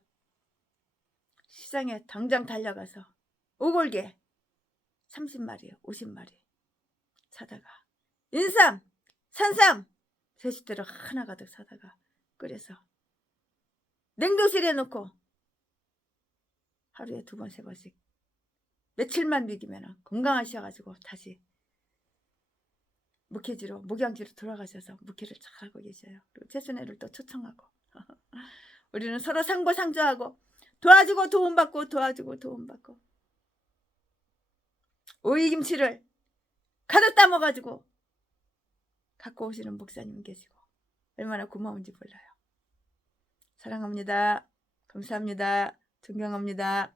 시장에 당장 달려가서 오골개 30마리 50마리 사다가 인삼 산삼 제주대로 하나 가득 사다가 끓여서 냉동실에 넣고 하루에 2번 3번씩 며칠만 먹이면 건강하셔가지고 다시 목양지로 돌아가셔서 목회를 잘하고 계셔요. 그리고 최순애를 또 초청하고 우리는 서로 상보상조하고 도와주고 도움받고 도와주고 도움받고 오이김치를 가득 담아가지고 갖고 오시는 목사님 계시고 얼마나 고마운지 몰라요. 사랑합니다. 감사합니다. 존경합니다.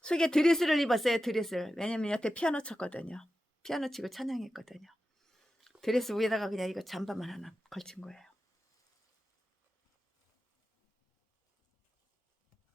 속에 드레스를 입었어요. 드레스를. 왜냐면 여태 피아노 쳤거든요. 피아노 치고 찬양했거든요. 드레스 위에다가 그냥 이거 잠바만 하나 걸친 거예요.